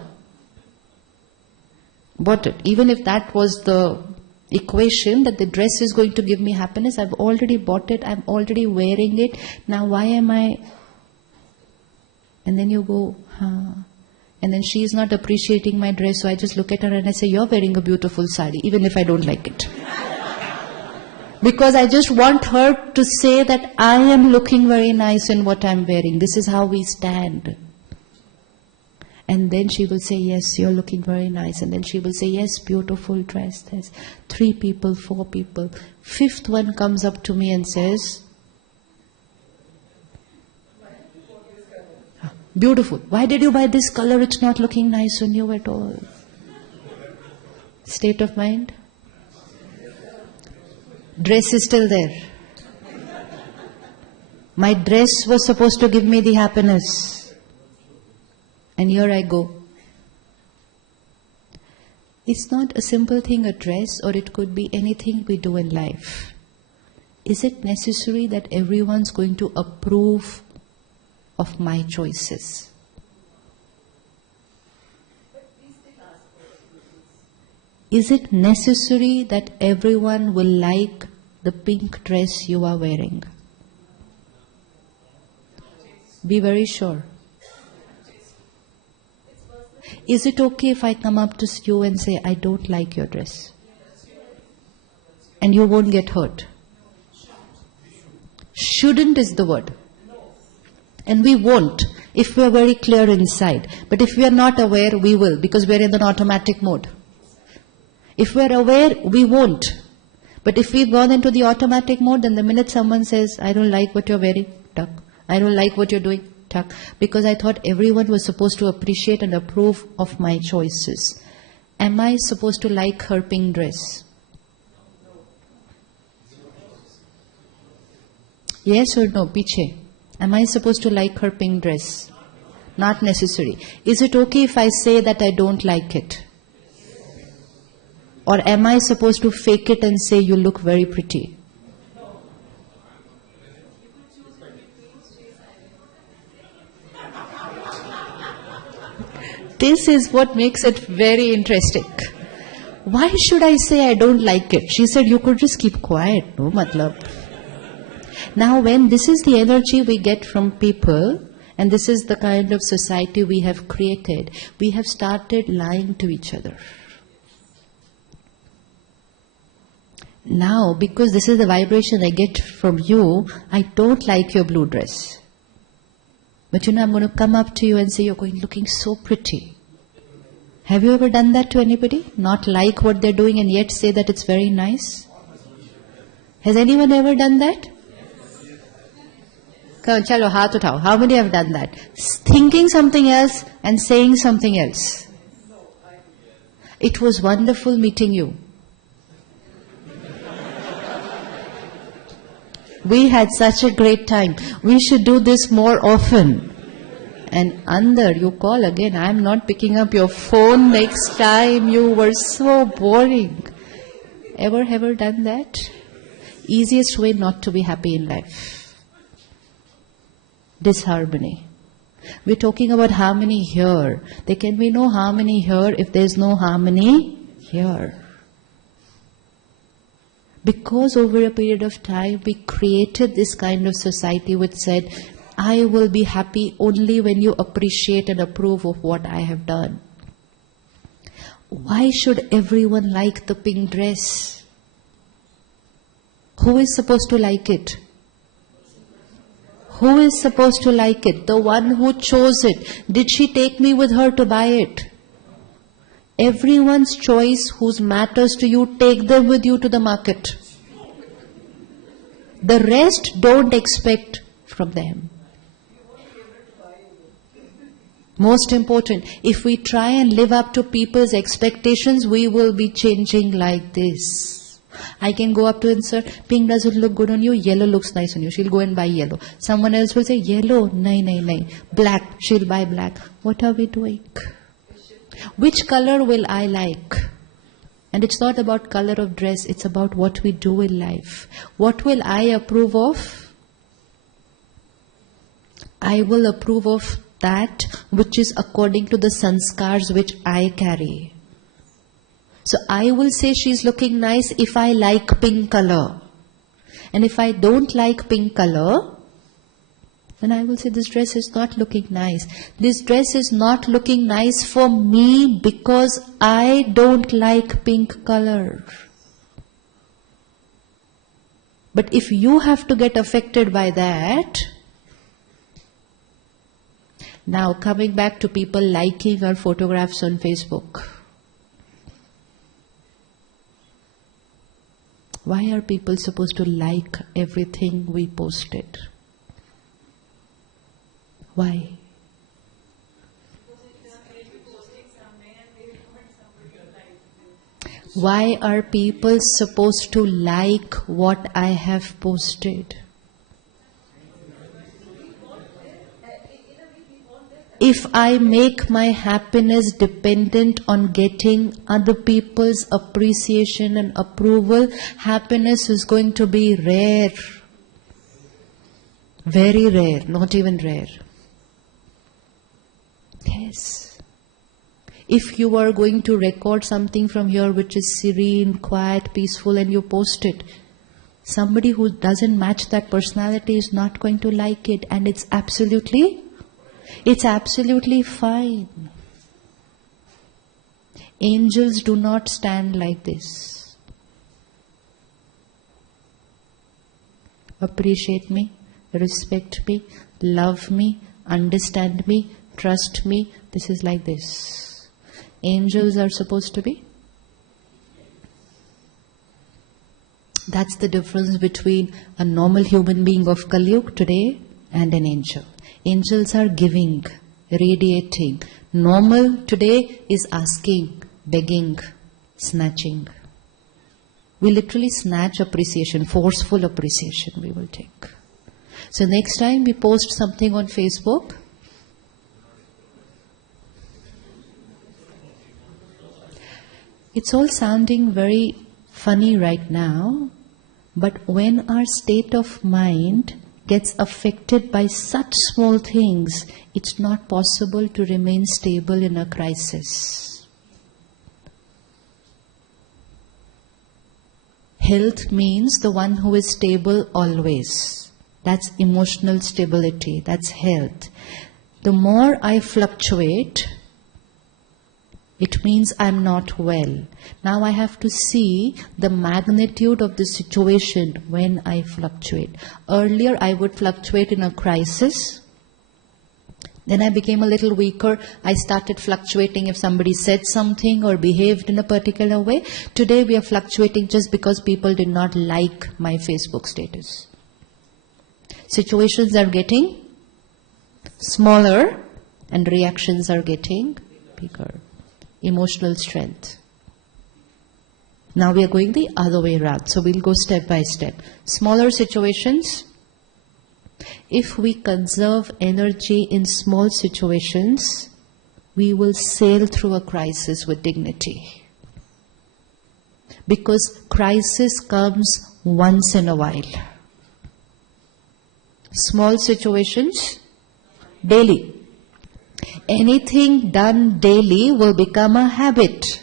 Bought it. Even if that was the equation that the dress is going to give me happiness, I've already bought it. I'm already wearing it. Now why am I... And then you go, And then she is not appreciating my dress, so I just look at her and I say, you're wearing a beautiful sari, even if I don't like it. Because I just want her to say that I am looking very nice in what I'm wearing. This is how we stand. And then she will say, yes, you're looking very nice. And then she will say, yes, beautiful dress. There's 3 people, 4 people. 5th one comes up to me and says, beautiful. Why did you buy this color? It's not looking nice on you at all. State of mind. Dress is still there. My dress was supposed to give me the happiness. And here I go. It's not a simple thing, a dress, or it could be anything we do in life. Is it necessary that everyone's going to approve of my choices? Is it necessary that everyone will like the pink dress you are wearing? Be very sure. Is it okay if I come up to you and say, I don't like your dress? And you won't get hurt? Shouldn't is the word. And we won't if we are very clear inside. But if we are not aware, we will, because we are in an automatic mode. If we are aware, we won't. But if we've gone into the automatic mode, then the minute someone says, I don't like what you're wearing, tuck. I don't like what you're doing, tuck. Because I thought everyone was supposed to appreciate and approve of my choices. Am I supposed to like her pink dress? Yes or no? Piche. Am I supposed to like her pink dress? Not necessary. Is it okay if I say that I don't like it? Or am I supposed to fake it and say you look very pretty? This is what makes it very interesting. Why should I say I don't like it? She said you could just keep quiet, no matlab. Now when this is the energy we get from people, and this is the kind of society we have created, we have started lying to each other. Now, because this is the vibration I get from you, I don't like your blue dress. But I'm going to come up to you and say, you're looking so pretty. Have you ever done that to anybody? Not like what they're doing and yet say that it's very nice? Has anyone ever done that? Come on, chalo, haath uthao. How many have done that? Thinking something else and saying something else. It was wonderful meeting you. We had such a great time. We should do this more often. And Andar, you call again. I'm not picking up your phone next time. You were so boring. Ever done that? Easiest way not to be happy in life. Disharmony. We're talking about harmony here. There can be no harmony here if there's no harmony here. Because over a period of time, we created this kind of society which said, I will be happy only when you appreciate and approve of what I have done. Why should everyone like the pink dress? Who is supposed to like it? Who is supposed to like it? The one who chose it. Did she take me with her to buy it? Everyone's choice whose matters to you, take them with you to the market. The rest don't expect from them. Most important, if we try and live up to people's expectations, we will be changing like this. I can go up to her and say, pink doesn't look good on you, yellow looks nice on you. She'll go and buy yellow. Someone else will say, yellow, nahi. Black, she'll buy black. What are we doing? Which color will I like? And it's not about color of dress, it's about what we do in life. What will I approve of? I will approve of that which is according to the sanskars which I carry. So I will say she's looking nice if I like pink color. And if I don't like pink color, then I will say this dress is not looking nice. This dress is not looking nice for me because I don't like pink color. But if you have to get affected by that, now coming back to people liking our photographs on Facebook. Why are people supposed to like everything we posted? Why? Why are people supposed to like what I have posted? If I make my happiness dependent on getting other people's appreciation and approval, happiness is going to be rare. Very rare, not even rare. Yes. If you are going to record something from here which is serene, quiet, peaceful, and you post it, somebody who doesn't match that personality is not going to like it, and it's absolutely fine. Angels do not stand like this. Appreciate me, respect me, love me, understand me, trust me. This is like this. Angels are supposed to be. That's the difference between a normal human being of Kali Yuga today and an angel. Angels are giving, radiating. Normal today is asking, begging, snatching. We literally snatch appreciation, forceful appreciation we will take. So next time we post something on Facebook, it's all sounding very funny right now, but when our state of mind gets affected by such small things, it's not possible to remain stable in a crisis. Health means the one who is stable always. That's emotional stability, that's health. The more I fluctuate, it means I'm not well. Now I have to see the magnitude of the situation when I fluctuate. Earlier I would fluctuate in a crisis. Then I became a little weaker. I started fluctuating if somebody said something or behaved in a particular way. Today we are fluctuating just because people did not like my Facebook status. Situations are getting smaller and reactions are getting bigger. Emotional strength. Now we are going the other way around. So we'll go step by step. Smaller situations. If we conserve energy in small situations, we will sail through a crisis with dignity. Because crisis comes once in a while. Small situations, daily. Anything done daily will become a habit.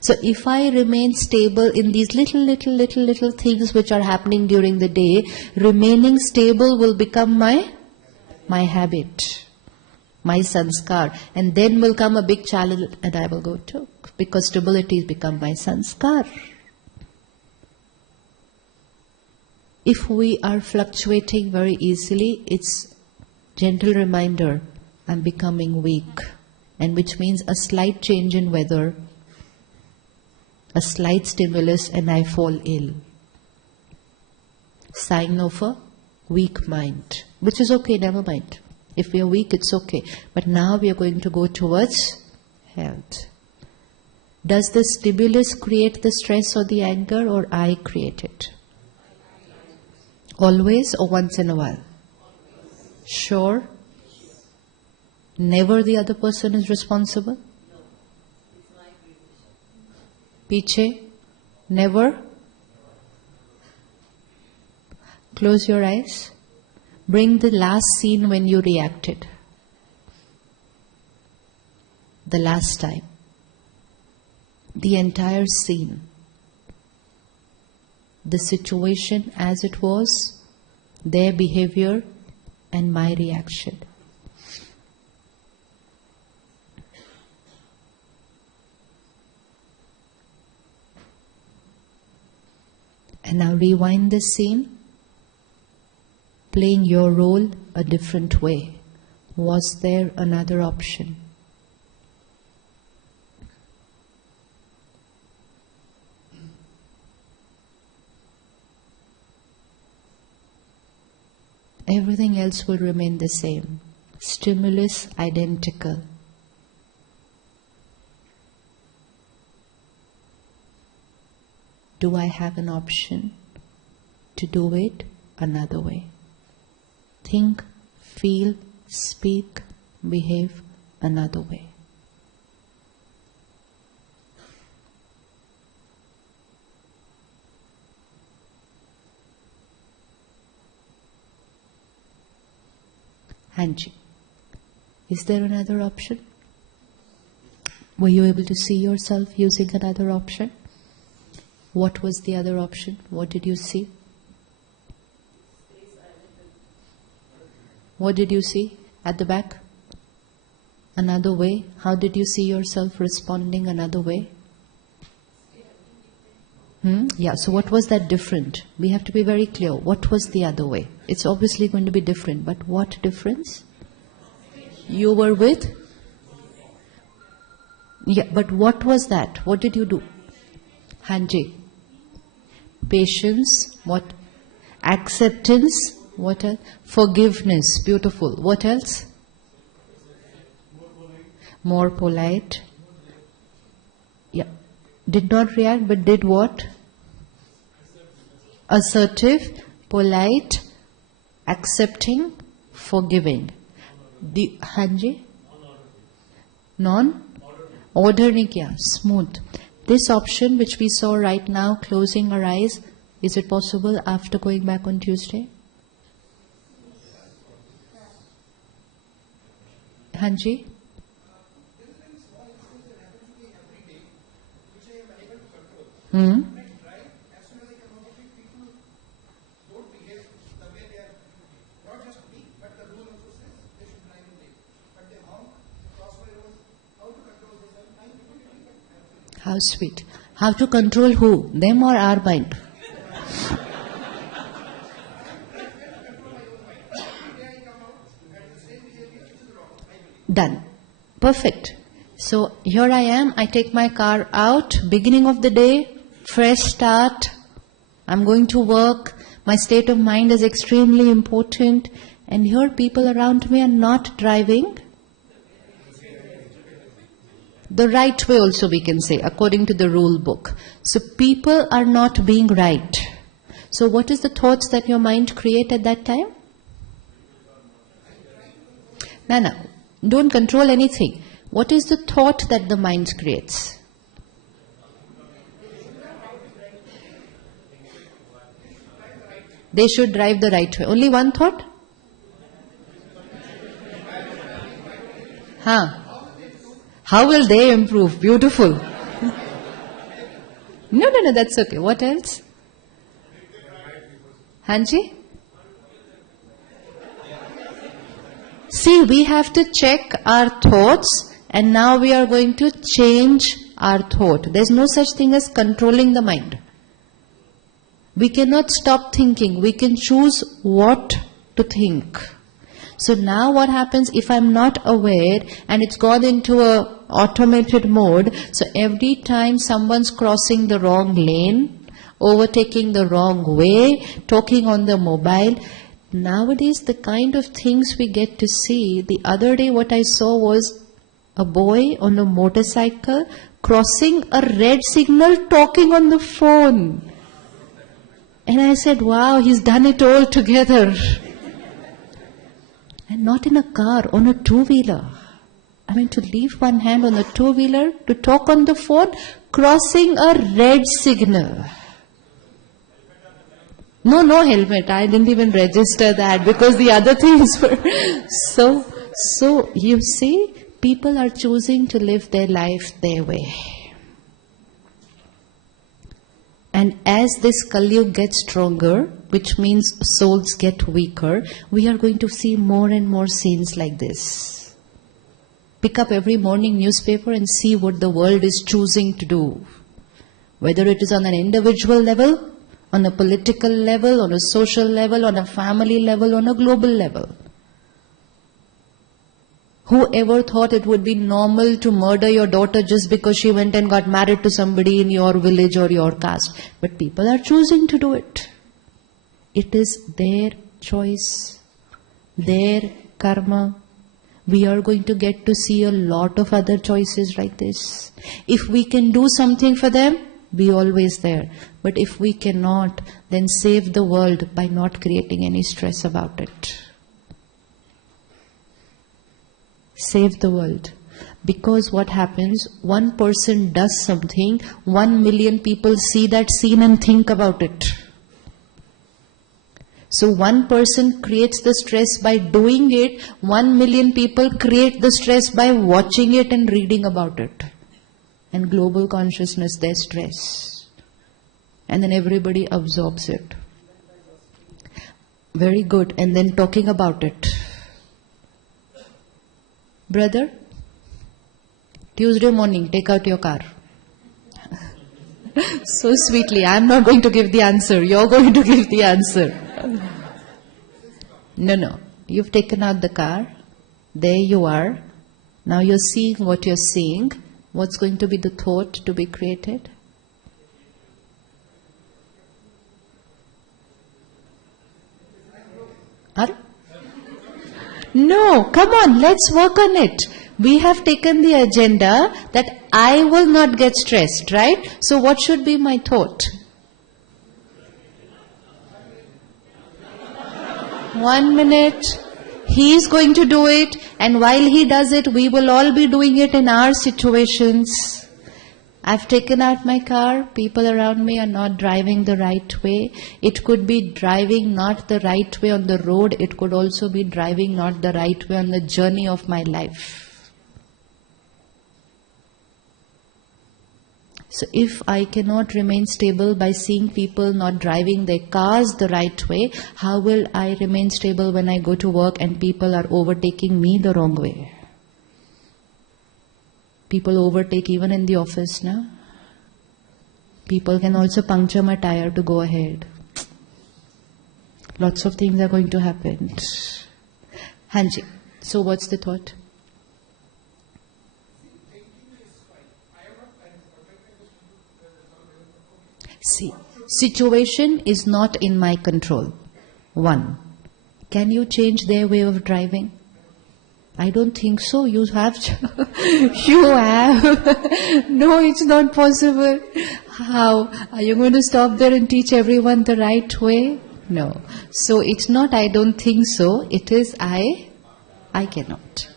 So if I remain stable in these little things which are happening during the day, remaining stable will become my habit, my sanskar. And then will come a big challenge and I will go to, because stability has become my sanskar. If we are fluctuating very easily, it's gentle reminder, I'm becoming weak, and which means a slight change in weather, a slight stimulus, and I fall ill. Sign of a weak mind, which is okay, never mind. If we are weak, it's okay. But now we are going to go towards health. Does the stimulus create the stress or the anger, or I create it? Always or once in a while? Sure? Never the other person is responsible? Piche? Never? Close your eyes. Bring the last scene when you reacted. The last time. The entire scene. The situation as it was, their behavior, and my reaction. And now rewind this scene, playing your role a different way. Was there another option? Everything else will remain the same. Stimulus identical. Do I have an option to do it another way? Think, feel, speak, behave another way. Hanji, is there another option? Were you able to see yourself using another option? What was the other option? What did you see? What did you see at the back? Another way? How did you see yourself responding another way? Yeah, so what was that different? We have to be very clear. What was the other way? It's obviously going to be different, but what difference? You were with? Yeah, but what was that? What did you do? Hanji. Patience. What? Acceptance. What else? Forgiveness. Beautiful. What else? More polite. Yeah. Did not react, but did what? Assertive, polite, accepting, forgiving. The Hanji? Order nahi kiya. Smooth. This option which we saw right now, closing our eyes, is it possible after going back on Tuesday? Hanji? How sweet. How to control who? Them or our mind? Done. Perfect. So here I am, I take my car out, beginning of the day, fresh start, I'm going to work, my state of mind is extremely important, and here people around me are not driving the right way also, we can say, according to the rule book. So people are not being right. So what is the thoughts that your mind create at that time? No, don't control anything. What is the thought that the mind creates? They should drive the right way. Only one thought? How will they improve? Beautiful. No, that's okay. What else? Hanji? See, we have to check our thoughts, and now we are going to change our thought. There's no such thing as controlling the mind. We cannot stop thinking. We can choose what to think. So now what happens if I'm not aware and it's gone into a automated mode? So every time someone's crossing the wrong lane, overtaking the wrong way, talking on the mobile, nowadays the kind of things we get to see. The other day what I saw was a boy on a motorcycle crossing a red signal, talking on the phone. And I said, wow, he's done it all together. And not in a car, on a two-wheeler. I mean, to leave one hand on the two-wheeler, to talk on the phone, crossing a red signal. No helmet. I didn't even register that because the other things were... So you see, people are choosing to live their life their way. And as this Kali Yuga gets stronger, which means souls get weaker, we are going to see more and more scenes like this. Pick up every morning newspaper and see what the world is choosing to do. Whether it is on an individual level, on a political level, on a social level, on a family level, on a global level. Whoever thought it would be normal to murder your daughter just because she went and got married to somebody in your village or your caste? But people are choosing to do it. It is their choice, their karma. We are going to get to see a lot of other choices like this. If we can do something for them, be always there. But if we cannot, then save the world by not creating any stress about it. Save the world. Because what happens, one person does something, 1 million people see that scene and think about it. So one person creates the stress by doing it, 1 million people create the stress by watching it and reading about it. And global consciousness, their stress. And then everybody absorbs it. Very good. And then talking about it. Brother, Tuesday morning, take out your car. So sweetly, I'm not going to give the answer. You're going to give the answer. No. You've taken out the car. There you are. Now you're seeing what you're seeing. What's going to be the thought to be created? No, come on, let's work on it. We have taken the agenda that I will not get stressed, right? So what should be my thought? 1 minute, he's going to do it, and while he does it, we will all be doing it in our situations. I've taken out my car, people around me are not driving the right way. It could be driving not the right way on the road, it could also be driving not the right way on the journey of my life. So if I cannot remain stable by seeing people not driving their cars the right way, how will I remain stable when I go to work and people are overtaking me the wrong way? People overtake even in the office now. People can also puncture my tire to go ahead. Lots of things are going to happen. Hanji, so what's the thought? See, situation is not in my control. 1. Can you change their way of driving? I don't think so. You have. You have. No, it's not possible. How? Are you going to stop there and teach everyone the right way? No. So it's not I don't think so. It is I cannot.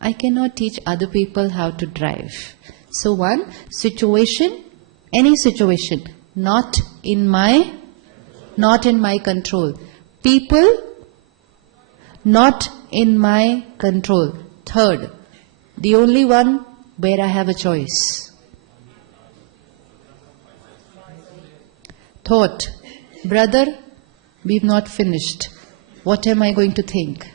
I cannot teach other people how to drive. So 1, situation, any situation, not in my control. People, not in my control. 3rd, the only one where I have a choice. Thought, brother, we've not finished. What am I going to think?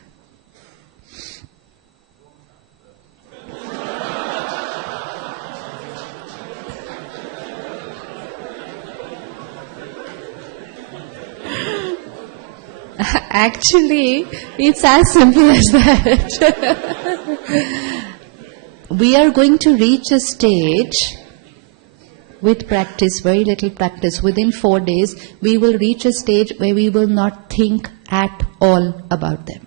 Actually, it's as simple as that. We are going to reach a stage with practice, very little practice. Within 4 days, we will reach a stage where we will not think at all about them.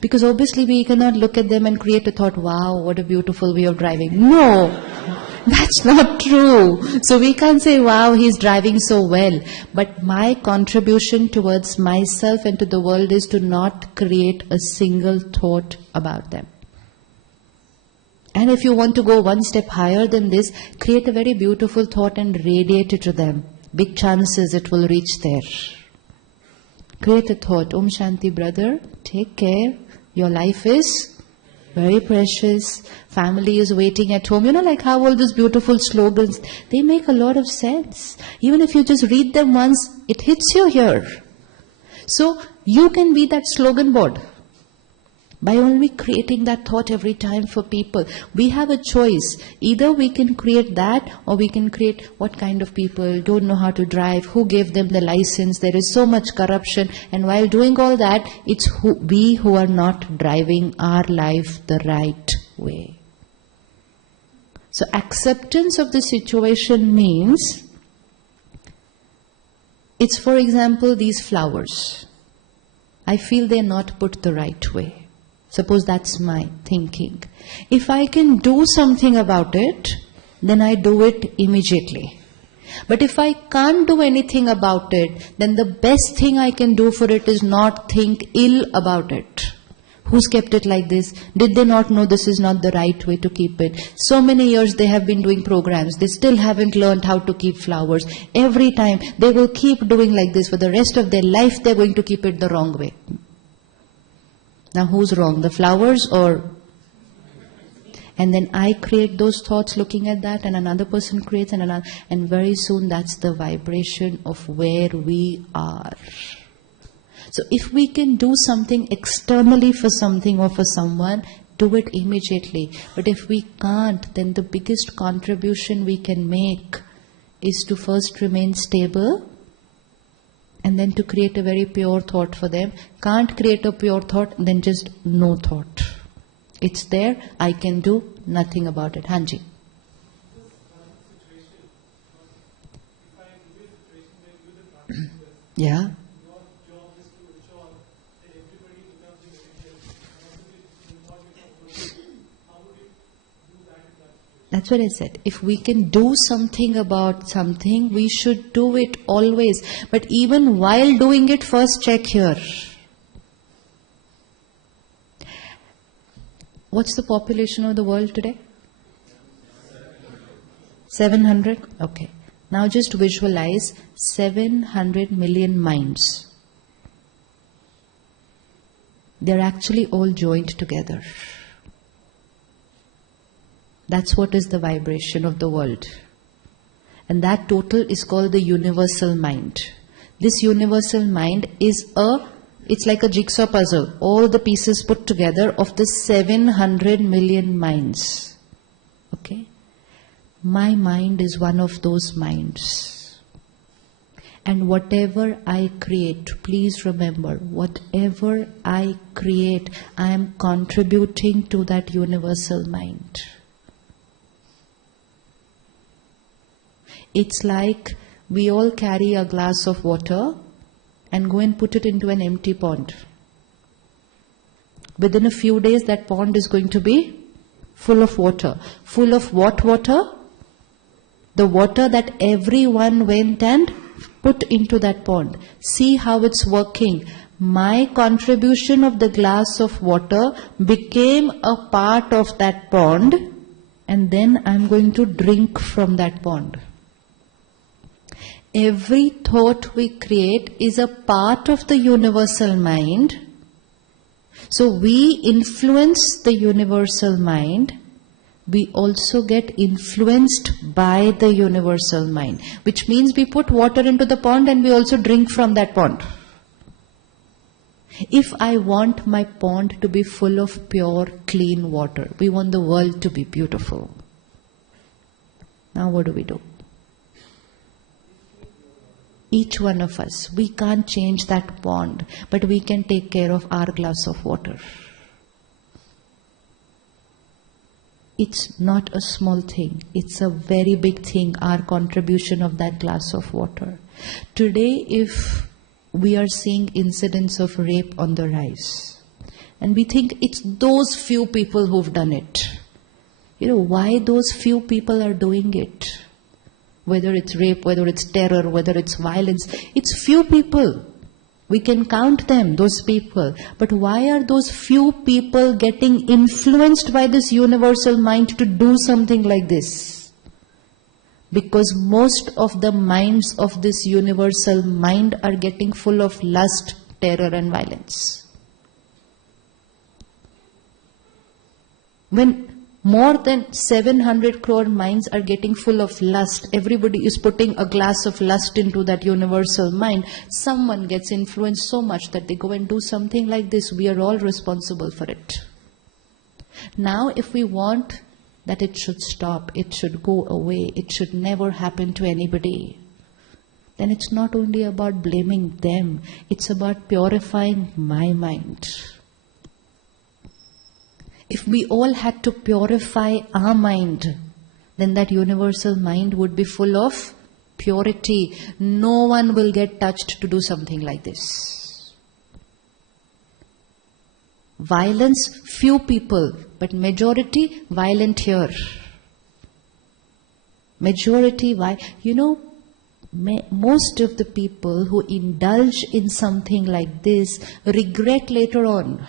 Because obviously we cannot look at them and create a thought, wow, what a beautiful way of driving. No, that's not true. So we can't say, wow, he's driving so well. But my contribution towards myself and to the world is to not create a single thought about them. And if you want to go one step higher than this, create a very beautiful thought and radiate it to them. Big chances it will reach there. Create a thought, Om Shanti brother, take care. Your life is very precious. Family is waiting at home. You know, like how all these beautiful slogans, they make a lot of sense. Even if you just read them once, it hits you here. So you can be that slogan board by only creating that thought every time for people. We have a choice. Either we can create that, or we can create what kind of people don't know how to drive, who gave them the license, there is so much corruption, and while doing all that, it's we who are not driving our life the right way. So acceptance of the situation means, it's for example these flowers. I feel they're not put the right way. Suppose that's my thinking. If I can do something about it, then I do it immediately. But if I can't do anything about it, then the best thing I can do for it is not think ill about it. Who's kept it like this? Did they not know this is not the right way to keep it? So many years they have been doing programs. They still haven't learned how to keep flowers. Every time they will keep doing like this. For the rest of their life, they're going to keep it the wrong way. Now who's wrong? The flowers or... And then I create those thoughts looking at that, and another person creates, and another, and very soon that's the vibration of where we are. So if we can do something externally for something or for someone, do it immediately. But if we can't, then the biggest contribution we can make is to first remain stable, and then to create a very pure thought for them. Can't create a pure thought, then just no thought. It's there, I can do nothing about it. Hanji. Yeah. That's what I said. If we can do something about something, we should do it always. But even while doing it, first check here. What's the population of the world today? 700? Okay. Now just visualize 700 million minds. They're actually all joined together. That's what is the vibration of the world. And that total is called the universal mind. This universal mind is it's like a jigsaw puzzle. All the pieces put together of the 700 million minds. Okay? My mind is one of those minds. And whatever I create, please remember, whatever I create, I am contributing to that universal mind. It's like we all carry a glass of water and go and put it into an empty pond. Within a few days, that pond is going to be full of water. Full of what water? The water that everyone went and put into that pond. See how it's working. My contribution of the glass of water became a part of that pond, and then I'm going to drink from that pond. Every thought we create is a part of the universal mind. So we influence the universal mind. We also get influenced by the universal mind. Which means we put water into the pond and we also drink from that pond. If I want my pond to be full of pure, clean water, we want the world to be beautiful. Now what do? Each one of us, we can't change that pond, but we can take care of our glass of water. It's not a small thing. It's a very big thing, our contribution of that glass of water. Today, if we are seeing incidents of rape on the rise, and we think it's those few people who've done it. You know, why those few people are doing it? Whether it's rape, whether it's terror, whether it's violence, it's few people. We can count them, those people. But why are those few people getting influenced by this universal mind to do something like this? Because most of the minds of this universal mind are getting full of lust, terror and violence. When more than 700 crore minds are getting full of lust, everybody is putting a glass of lust into that universal mind, someone gets influenced so much that they go and do something like this. We are all responsible for it. Now if we want that it should stop, it should go away, it should never happen to anybody, then it's not only about blaming them, it's about purifying my mind. If we all had to purify our mind, then that universal mind would be full of purity. No one will get touched to do something like this. Violence, few people, but majority violent here. Majority, why? You know, most of the people who indulge in something like this regret later on.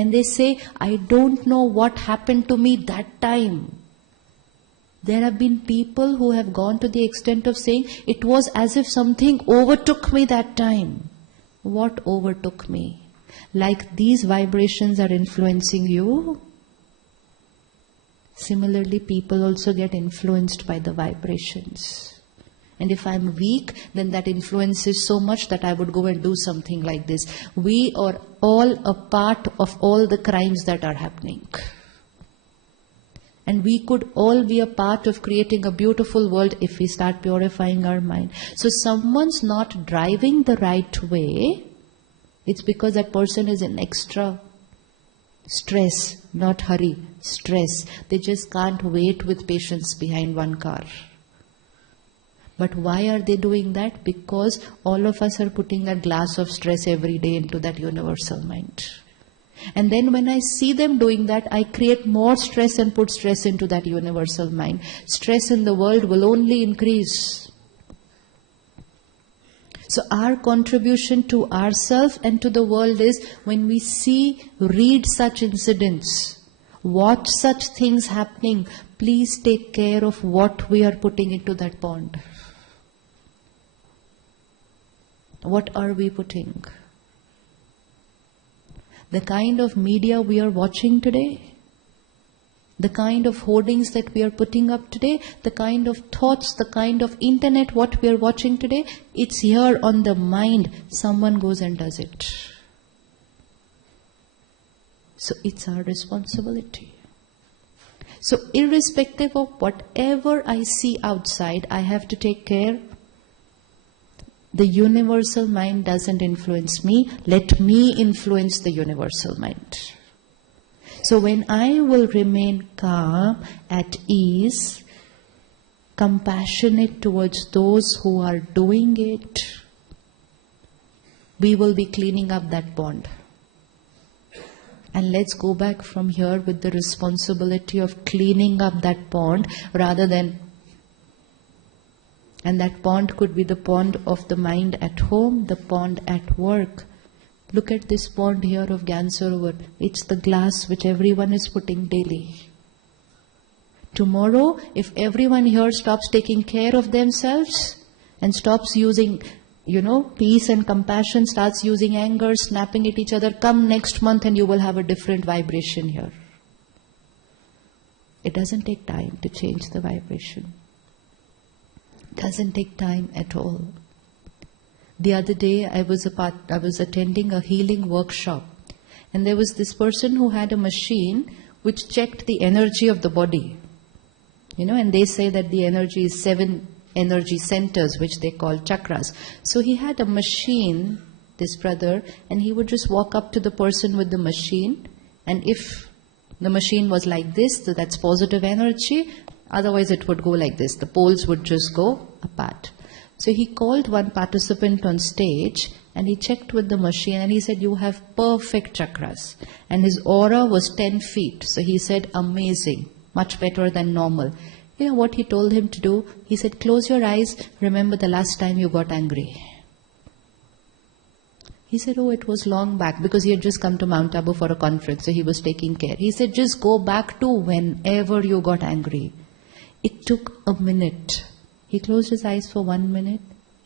And they say, I don't know what happened to me that time. There have been people who have gone to the extent of saying, it was as if something overtook me that time. What overtook me? Like these vibrations are influencing you. Similarly, people also get influenced by the vibrations. And if I'm weak, then that influence is so much that I would go and do something like this. We are all a part of all the crimes that are happening. And we could all be a part of creating a beautiful world if we start purifying our mind. So someone's not driving the right way, it's because that person is in extra stress, not hurry, stress. They just can't wait with patience behind one car. But why are they doing that? Because all of us are putting a glass of stress every day into that universal mind. And then when I see them doing that, I create more stress and put stress into that universal mind. Stress in the world will only increase. So our contribution to ourselves and to the world is when we see, read such incidents, watch such things happening, please take care of what we are putting into that pond. What are we putting? The kind of media we are watching today, the kind of hoardings that we are putting up today, the kind of thoughts, the kind of internet, what we are watching today, it's here on the mind. Someone goes and does it. So it's our responsibility. So irrespective of whatever I see outside, I have to take care. The universal mind doesn't influence me. Let me influence the universal mind. So when I will remain calm, at ease, compassionate towards those who are doing it, we will be cleaning up that pond. And let's go back from here with the responsibility of cleaning up that pond rather than. And that pond could be the pond of the mind at home, the pond at work. Look at this pond here of Gyan Sarovar. It's the glass which everyone is putting daily. Tomorrow, if everyone here stops taking care of themselves and stops using, peace and compassion, starts using anger, snapping at each other, come next month and you will have a different vibration here. It doesn't take time to change the vibration. Doesn't take time at all. The other day I was attending a healing workshop, and there was this person who had a machine which checked the energy of the body. And they say that the energy is 7 energy centers, which they call chakras. So he had a machine, this brother, and he would just walk up to the person with the machine, and if the machine was like this, so that's positive energy. Otherwise it would go like this. The poles would just go apart. So he called one participant on stage and he checked with the machine and he said, you have perfect chakras. And his aura was 10 feet. So he said, amazing, much better than normal. You know what he told him to do? He said, close your eyes, remember the last time you got angry. He said, oh, it was long back, because he had just come to Mount Abu for a conference, so he was taking care. He said, just go back to whenever you got angry. It took a minute. He closed his eyes for 1 minute.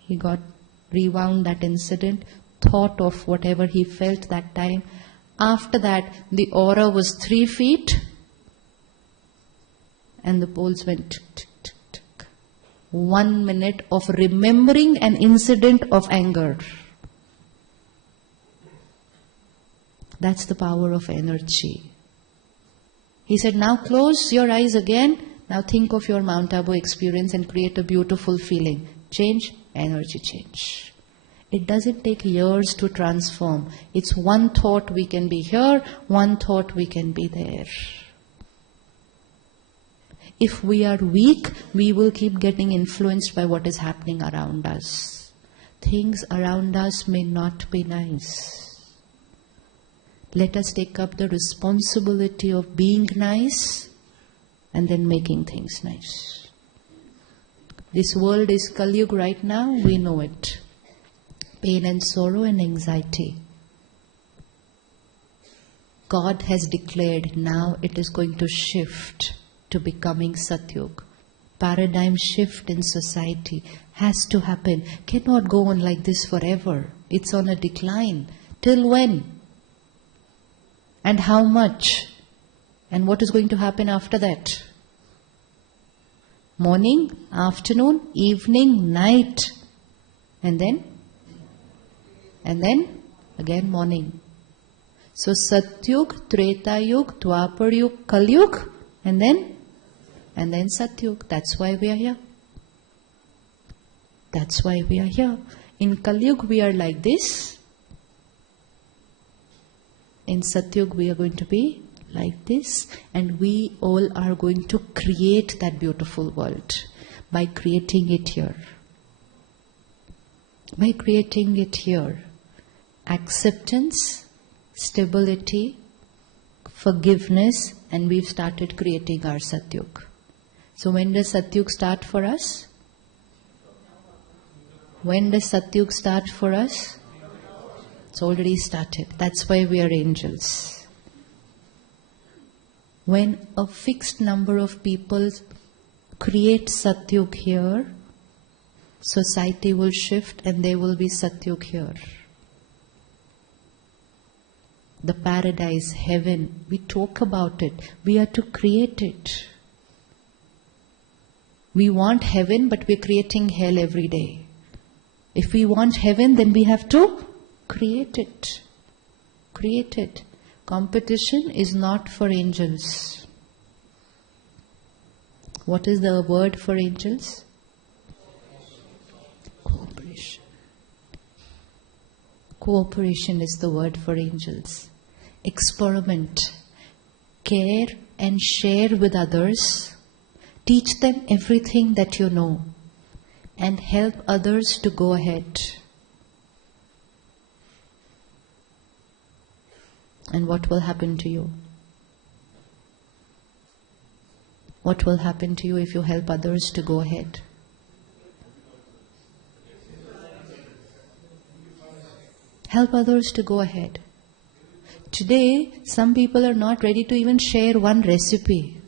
He rewound that incident, thought of whatever he felt that time. After that, the aura was 3 feet and the poles went tick, tick, tick, tick. 1 minute of remembering an incident of anger. That's the power of energy. He said, now close your eyes again. Now think of your Mount Abu experience and create a beautiful feeling. Change, energy change. It doesn't take years to transform. It's one thought we can be here, one thought we can be there. If we are weak, we will keep getting influenced by what is happening around us. Things around us may not be nice. Let us take up the responsibility of being nice and then making things nice. This world is Kali Yuga right now, we know it. Pain and sorrow and anxiety. God has declared now it is going to shift to becoming Satyug. Paradigm shift in society has to happen. Cannot go on like this forever. It's on a decline. Till when? And how much? And what is going to happen after that? Morning, afternoon, evening, night. And then again morning. So Satyug, Treta Yug, Dwapar Yug, Kal Yug, and then Satyug. That's why we are here. That's why we are here. In Kal Yug we are like this. In Satyug we are going to be like this, and we all are going to create that beautiful world by creating it here. By creating it here. Acceptance, stability, forgiveness, and we've started creating our Satyug. So when does Satyug start for us? When does Satyug start for us? It's already started. That's why we are angels. When a fixed number of people create Satyug here, society will shift and there will be Satyug here. The paradise, heaven, we talk about it. We are to create it. We want heaven, but we're creating hell every day. If we want heaven, then we have to create it. Create it. Competition is not for angels. What is the word for angels? Cooperation. Cooperation is the word for angels. Experiment. Care and share with others. Teach them everything that you know. And help others to go ahead. And what will happen to you? What will happen to you if you help others to go ahead? Help others to go ahead. Today, some people are not ready to even share one recipe.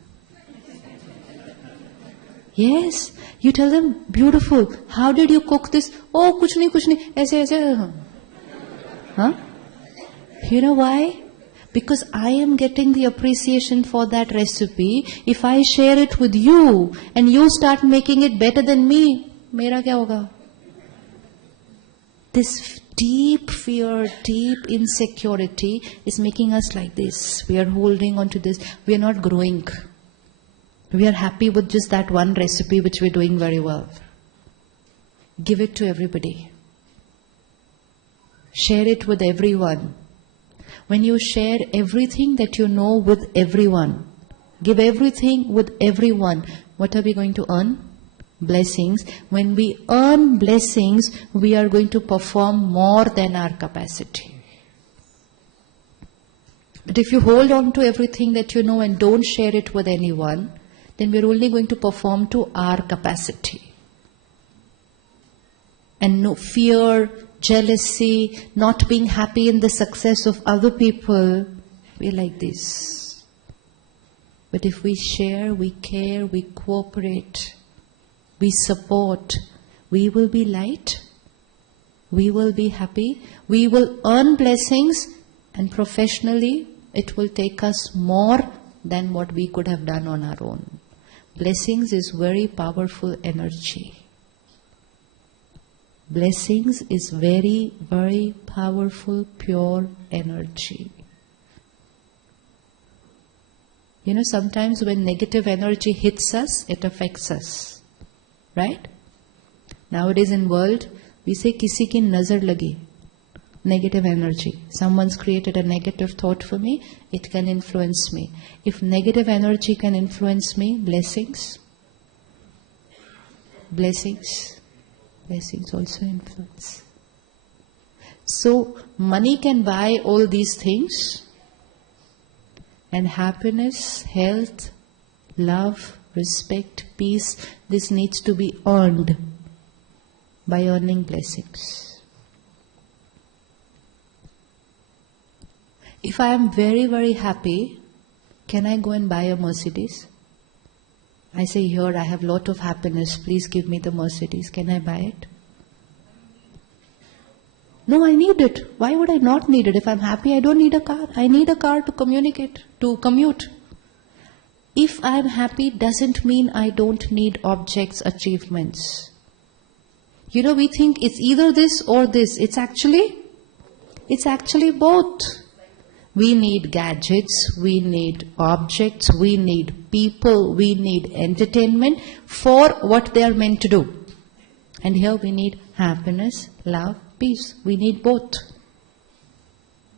Yes, you tell them, beautiful, how did you cook this? Oh, kuch nahi, aise. Huh? You know why? Because I am getting the appreciation for that recipe. If I share it with you and you start making it better than me, mera kya hoga? This deep fear, deep insecurity is making us like this. We are holding on to this. We are not growing. We are happy with just that one recipe which we are doing very well. Give it to everybody. Share it with everyone. When you share everything that you know with everyone, give everything with everyone, what are we going to earn? Blessings. When we earn blessings, we are going to perform more than our capacity. But if you hold on to everything that you know and don't share it with anyone, then we're only going to perform to our capacity. And no fear, jealousy, not being happy in the success of other people, we're like this. But if we share, we care, we cooperate, we support, we will be light, we will be happy, we will earn blessings, and professionally it will take us more than what we could have done on our own. Blessings is very powerful energy. Blessings is very, very powerful, pure energy. You know, sometimes when negative energy hits us, it affects us. Right? Nowadays in world, we say, kisi ki nazar lagi. Negative energy. Someone's created a negative thought for me, it can influence me. If negative energy can influence me, blessings. Blessings. Blessings also influence. So, money can buy all these things. And happiness, health, love, respect, peace, this needs to be earned by earning blessings. If I am very, very happy, can I go and buy a Mercedes? I say, here I have lot of happiness, please give me the Mercedes. Can I buy it? No, I need it. Why would I not need it? If I'm happy, I don't need a car. I need a car to communicate, to commute. If I'm happy, doesn't mean I don't need objects, achievements. You know, we think it's either this or this. It's actually both. We need gadgets, we need objects, we need people, we need entertainment for what they are meant to do. And here we need happiness, love, peace. We need both.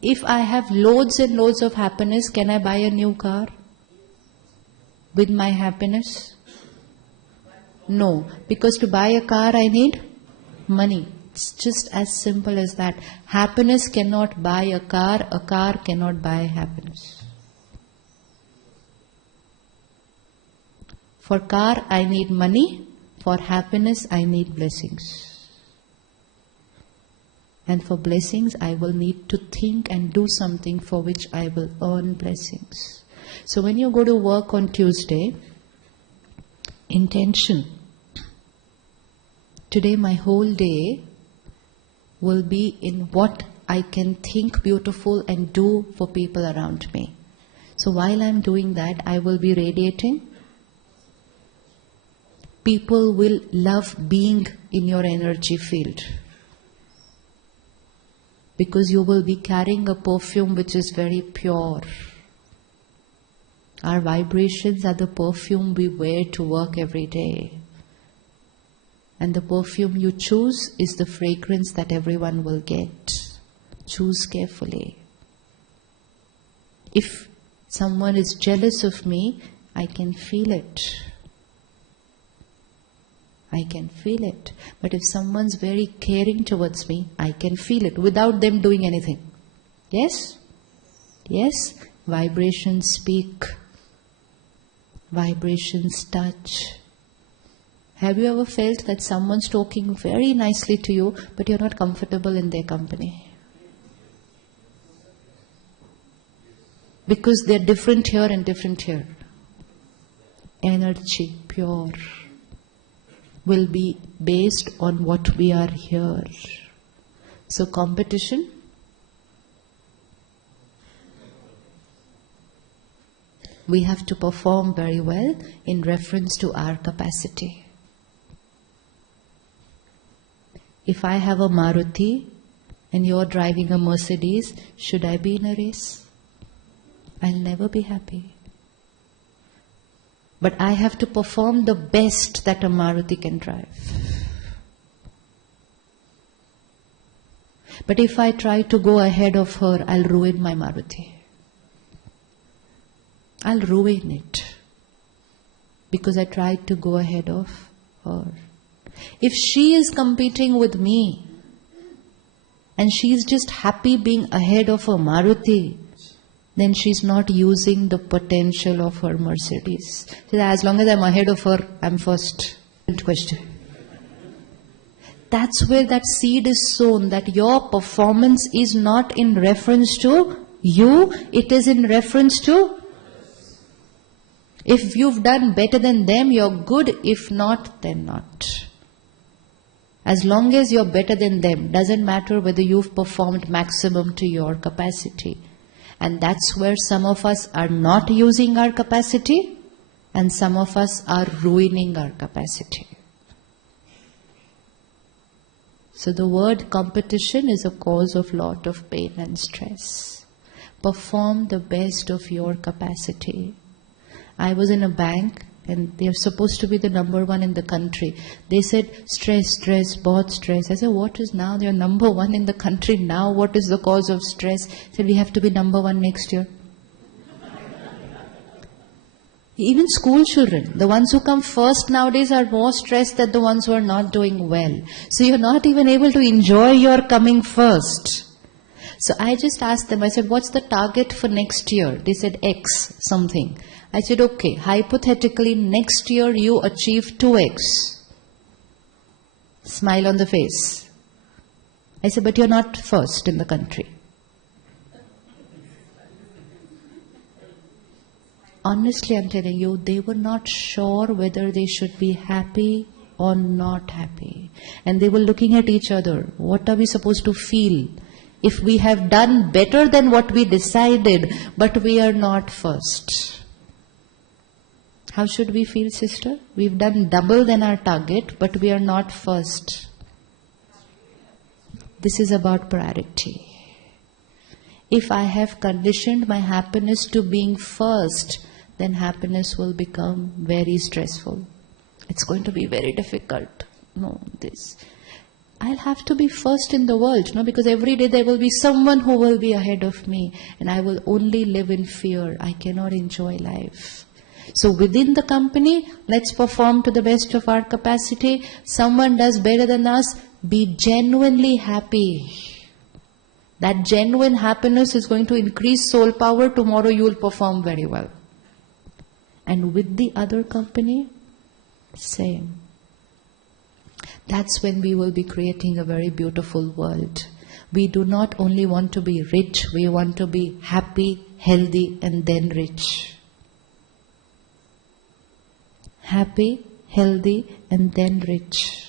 If I have loads and loads of happiness, can I buy a new car with my happiness? No, because to buy a car I need money. It's just as simple as that. Happiness cannot buy a car cannot buy happiness. For car I need money, for happiness I need blessings. And for blessings I will need to think and do something for which I will earn blessings. So when you go to work on Tuesday, intention. Today my whole day will be in what I can think beautiful and do for people around me. So while I'm doing that, I will be radiating. People will love being in your energy field. Because you will be carrying a perfume which is very pure. Our vibrations are the perfume we wear to work every day. And the perfume you choose is the fragrance that everyone will get. Choose carefully. If someone is jealous of me, I can feel it. I can feel it. But if someone's very caring towards me, I can feel it without them doing anything. Yes? Yes? Vibrations speak. Vibrations touch. Have you ever felt that someone's talking very nicely to you, but you're not comfortable in their company? Because they're different here and different here. Energy, pure, will be based on what we are here. So competition, we have to perform very well in reference to our capacity. If I have a Maruti and you're driving a Mercedes, should I be in a race? I'll never be happy. But I have to perform the best that a Maruti can drive. But if I try to go ahead of her, I'll ruin my Maruti. I'll ruin it. Because I tried to go ahead of her. If she is competing with me and she's just happy being ahead of her Maruti, then she's not using the potential of her Mercedes. So as long as I'm ahead of her, I'm first. Question. That's where that seed is sown, that your performance is not in reference to you, it is in reference to. If you've done better than them, you're good. If not, then not. As long as you're better than them, doesn't matter whether you've performed maximum to your capacity. And that's where some of us are not using our capacity and some of us are ruining our capacity. So the word competition is a cause of lot of pain and stress. Perform the best of your capacity. I was in a bank and they're supposed to be the number one in the country. They said, stress, bahut stress. I said, what is now? They're number one in the country now. What is the cause of stress? They said, we have to be number one next year. Even school children, the ones who come first nowadays are more stressed than the ones who are not doing well. So you're not even able to enjoy your coming first. So I just asked them, I said, what's the target for next year? They said X something. I said, okay, hypothetically next year you achieve 2X. Smile on the face. I said, but you're not first in the country. honestly I'm telling you, they were not sure whether they should be happy or not happy. And they were looking at each other. What are we supposed to feel? If we have done better than what we decided, but we are not first. How should we feel, sister? We've done double than our target, but we are not first. This is about priority. If I have conditioned my happiness to being first, then happiness will become very stressful. It's going to be very difficult. I'll have to be first in the world, because every day there will be someone who will be ahead of me, and I will only live in fear. I cannot enjoy life. So within the company, let's perform to the best of our capacity. Someone does better than us, be genuinely happy. That genuine happiness is going to increase soul power. Tomorrow you will perform very well. And with the other company, same. That's when we will be creating a very beautiful world. We do not only want to be rich, we want to be happy, healthy, and then rich. Happy, healthy, and then rich.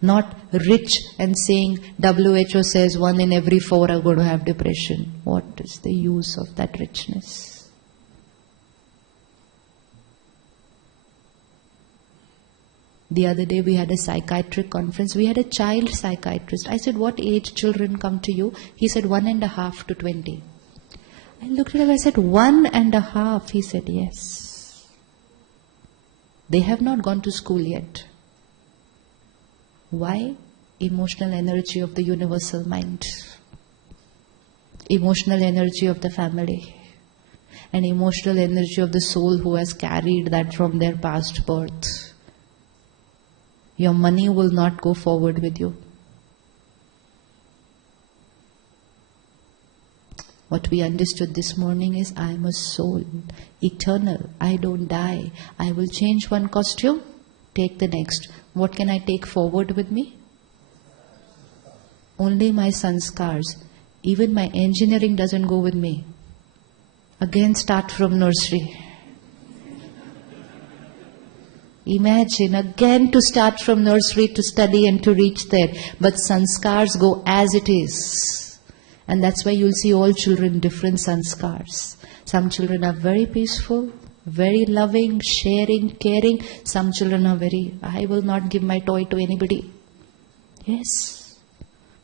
Not rich and saying WHO says 1 in every 4 are going to have depression. What is the use of that richness? The other day we had a psychiatric conference. We had a child psychiatrist. I said, what age children come to you? He said 1.5 to 20. I looked at him, I said 1.5. He said yes. They have not gone to school yet. Why? Emotional energy of the universal mind. Emotional energy of the family. And emotional energy of the soul who has carried that from their past birth. Your money will not go forward with you. What we understood this morning is I am a soul, eternal. I don't die. I will change one costume, take the next. What can I take forward with me? Only my sanskars. Even my engineering doesn't go with me. Again start from nursery. Imagine again to start from nursery to study and to reach there. But sanskars go as it is. And that's why you'll see all children different sanskars. Some children are very peaceful, very loving, sharing, caring. Some children are I will not give my toy to anybody. Yes,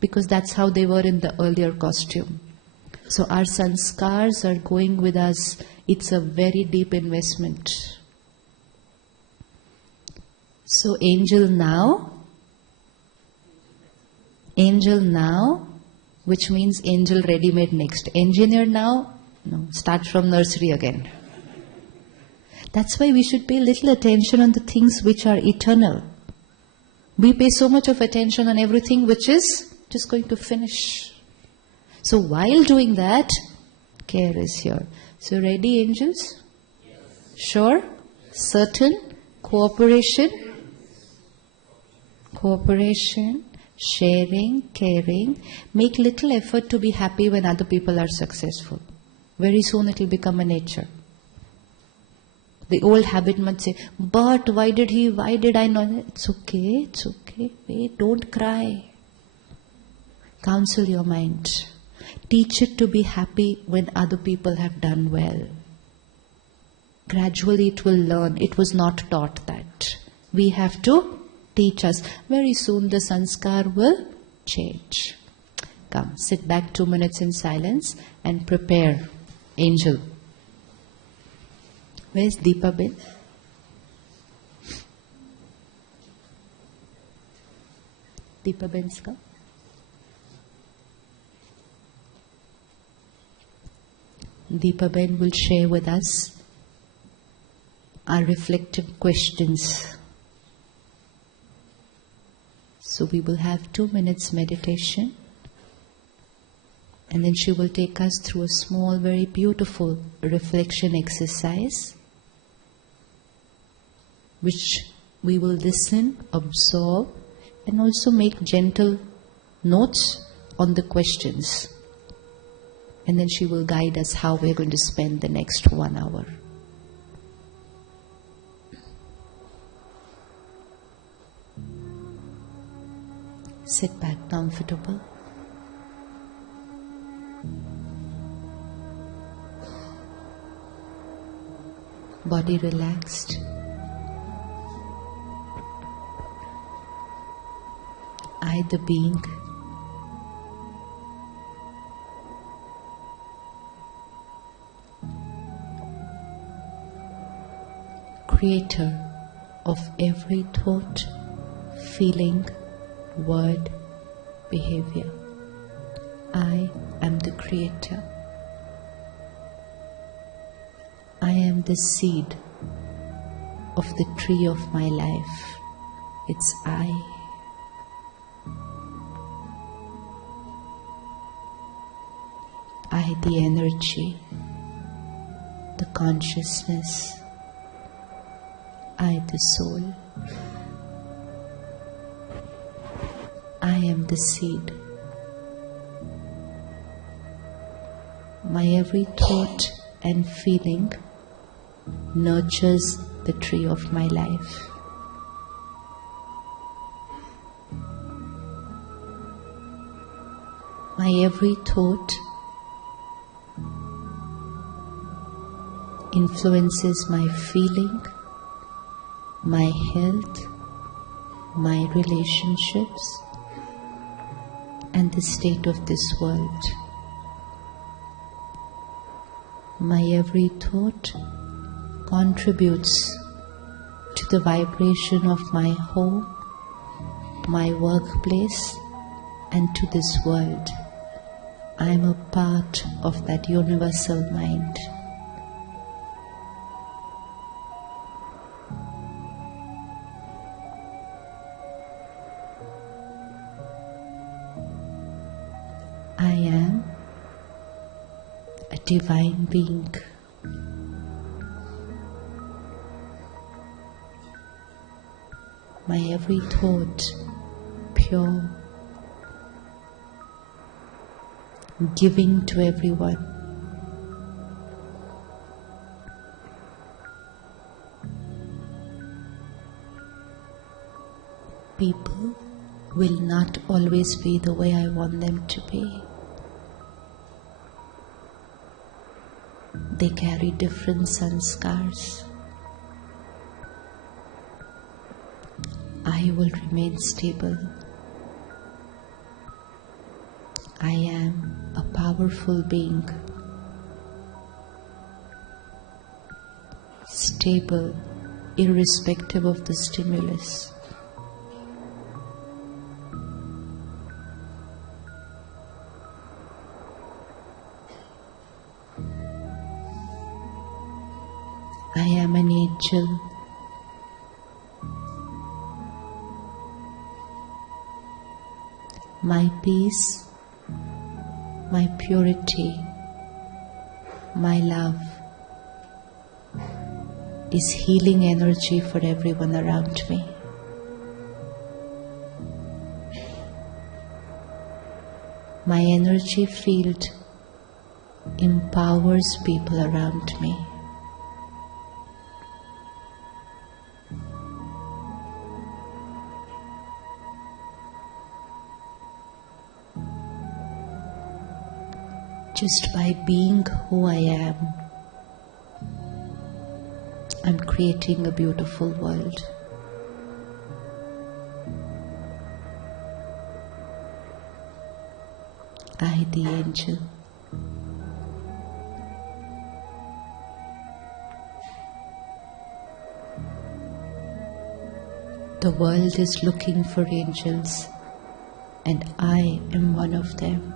because that's how they were in the earlier costume. So our sanskars are going with us. It's a very deep investment. So angel now, which means angel ready-made next. Engineer now, no, start from nursery again. That's why we should pay little attention on the things which are eternal. We pay so much of attention on everything which is just going to finish. So while doing that, care is here. So ready, angels? Yes. Sure? Yes. Certain? Cooperation, sharing, caring. Make little effort to be happy when other people are successful. Very soon it will become a nature. The old habit might say, but why did I not? It's okay. Wait, don't cry. Counsel your mind. Teach it to be happy when other people have done well. Gradually it will learn. It was not taught that. We have to teach us. Very soon the sanskar will change. Come, sit back 2 minutes in silence and prepare. Angel. Where's Deepa Ben? Deepa Ben's come. Deepa Ben will share with us our reflective questions. So we will have 2 minutes meditation, and then she will take us through a small, very beautiful reflection exercise, which we will listen, absorb, and also make gentle notes on the questions. And then she will guide us how we are going to spend the next 1 hour. Sit back comfortable. Body relaxed. I, the being, creator of every thought, feeling, word, behavior. I am the creator. I am the seed of the tree of my life. It's I. I, the energy, the consciousness. I, the soul. I am the seed. My every thought and feeling nurtures the tree of my life. My every thought influences my feeling, my health, my relationships, and the state of this world. My every thought contributes to the vibration of my home, my workplace, and to this world. I am a part of that universal mind. I am a divine being. My every thought pure, giving to everyone. People will not always be the way I want them to be. They carry different sanskars. I will remain stable. I am a powerful being, stable irrespective of the stimulus. I am an angel. My peace, my purity, my love is healing energy for everyone around me. My energy field empowers people around me. Just by being who I am, I'm creating a beautiful world. I, the angel. The world is looking for angels, and I am one of them.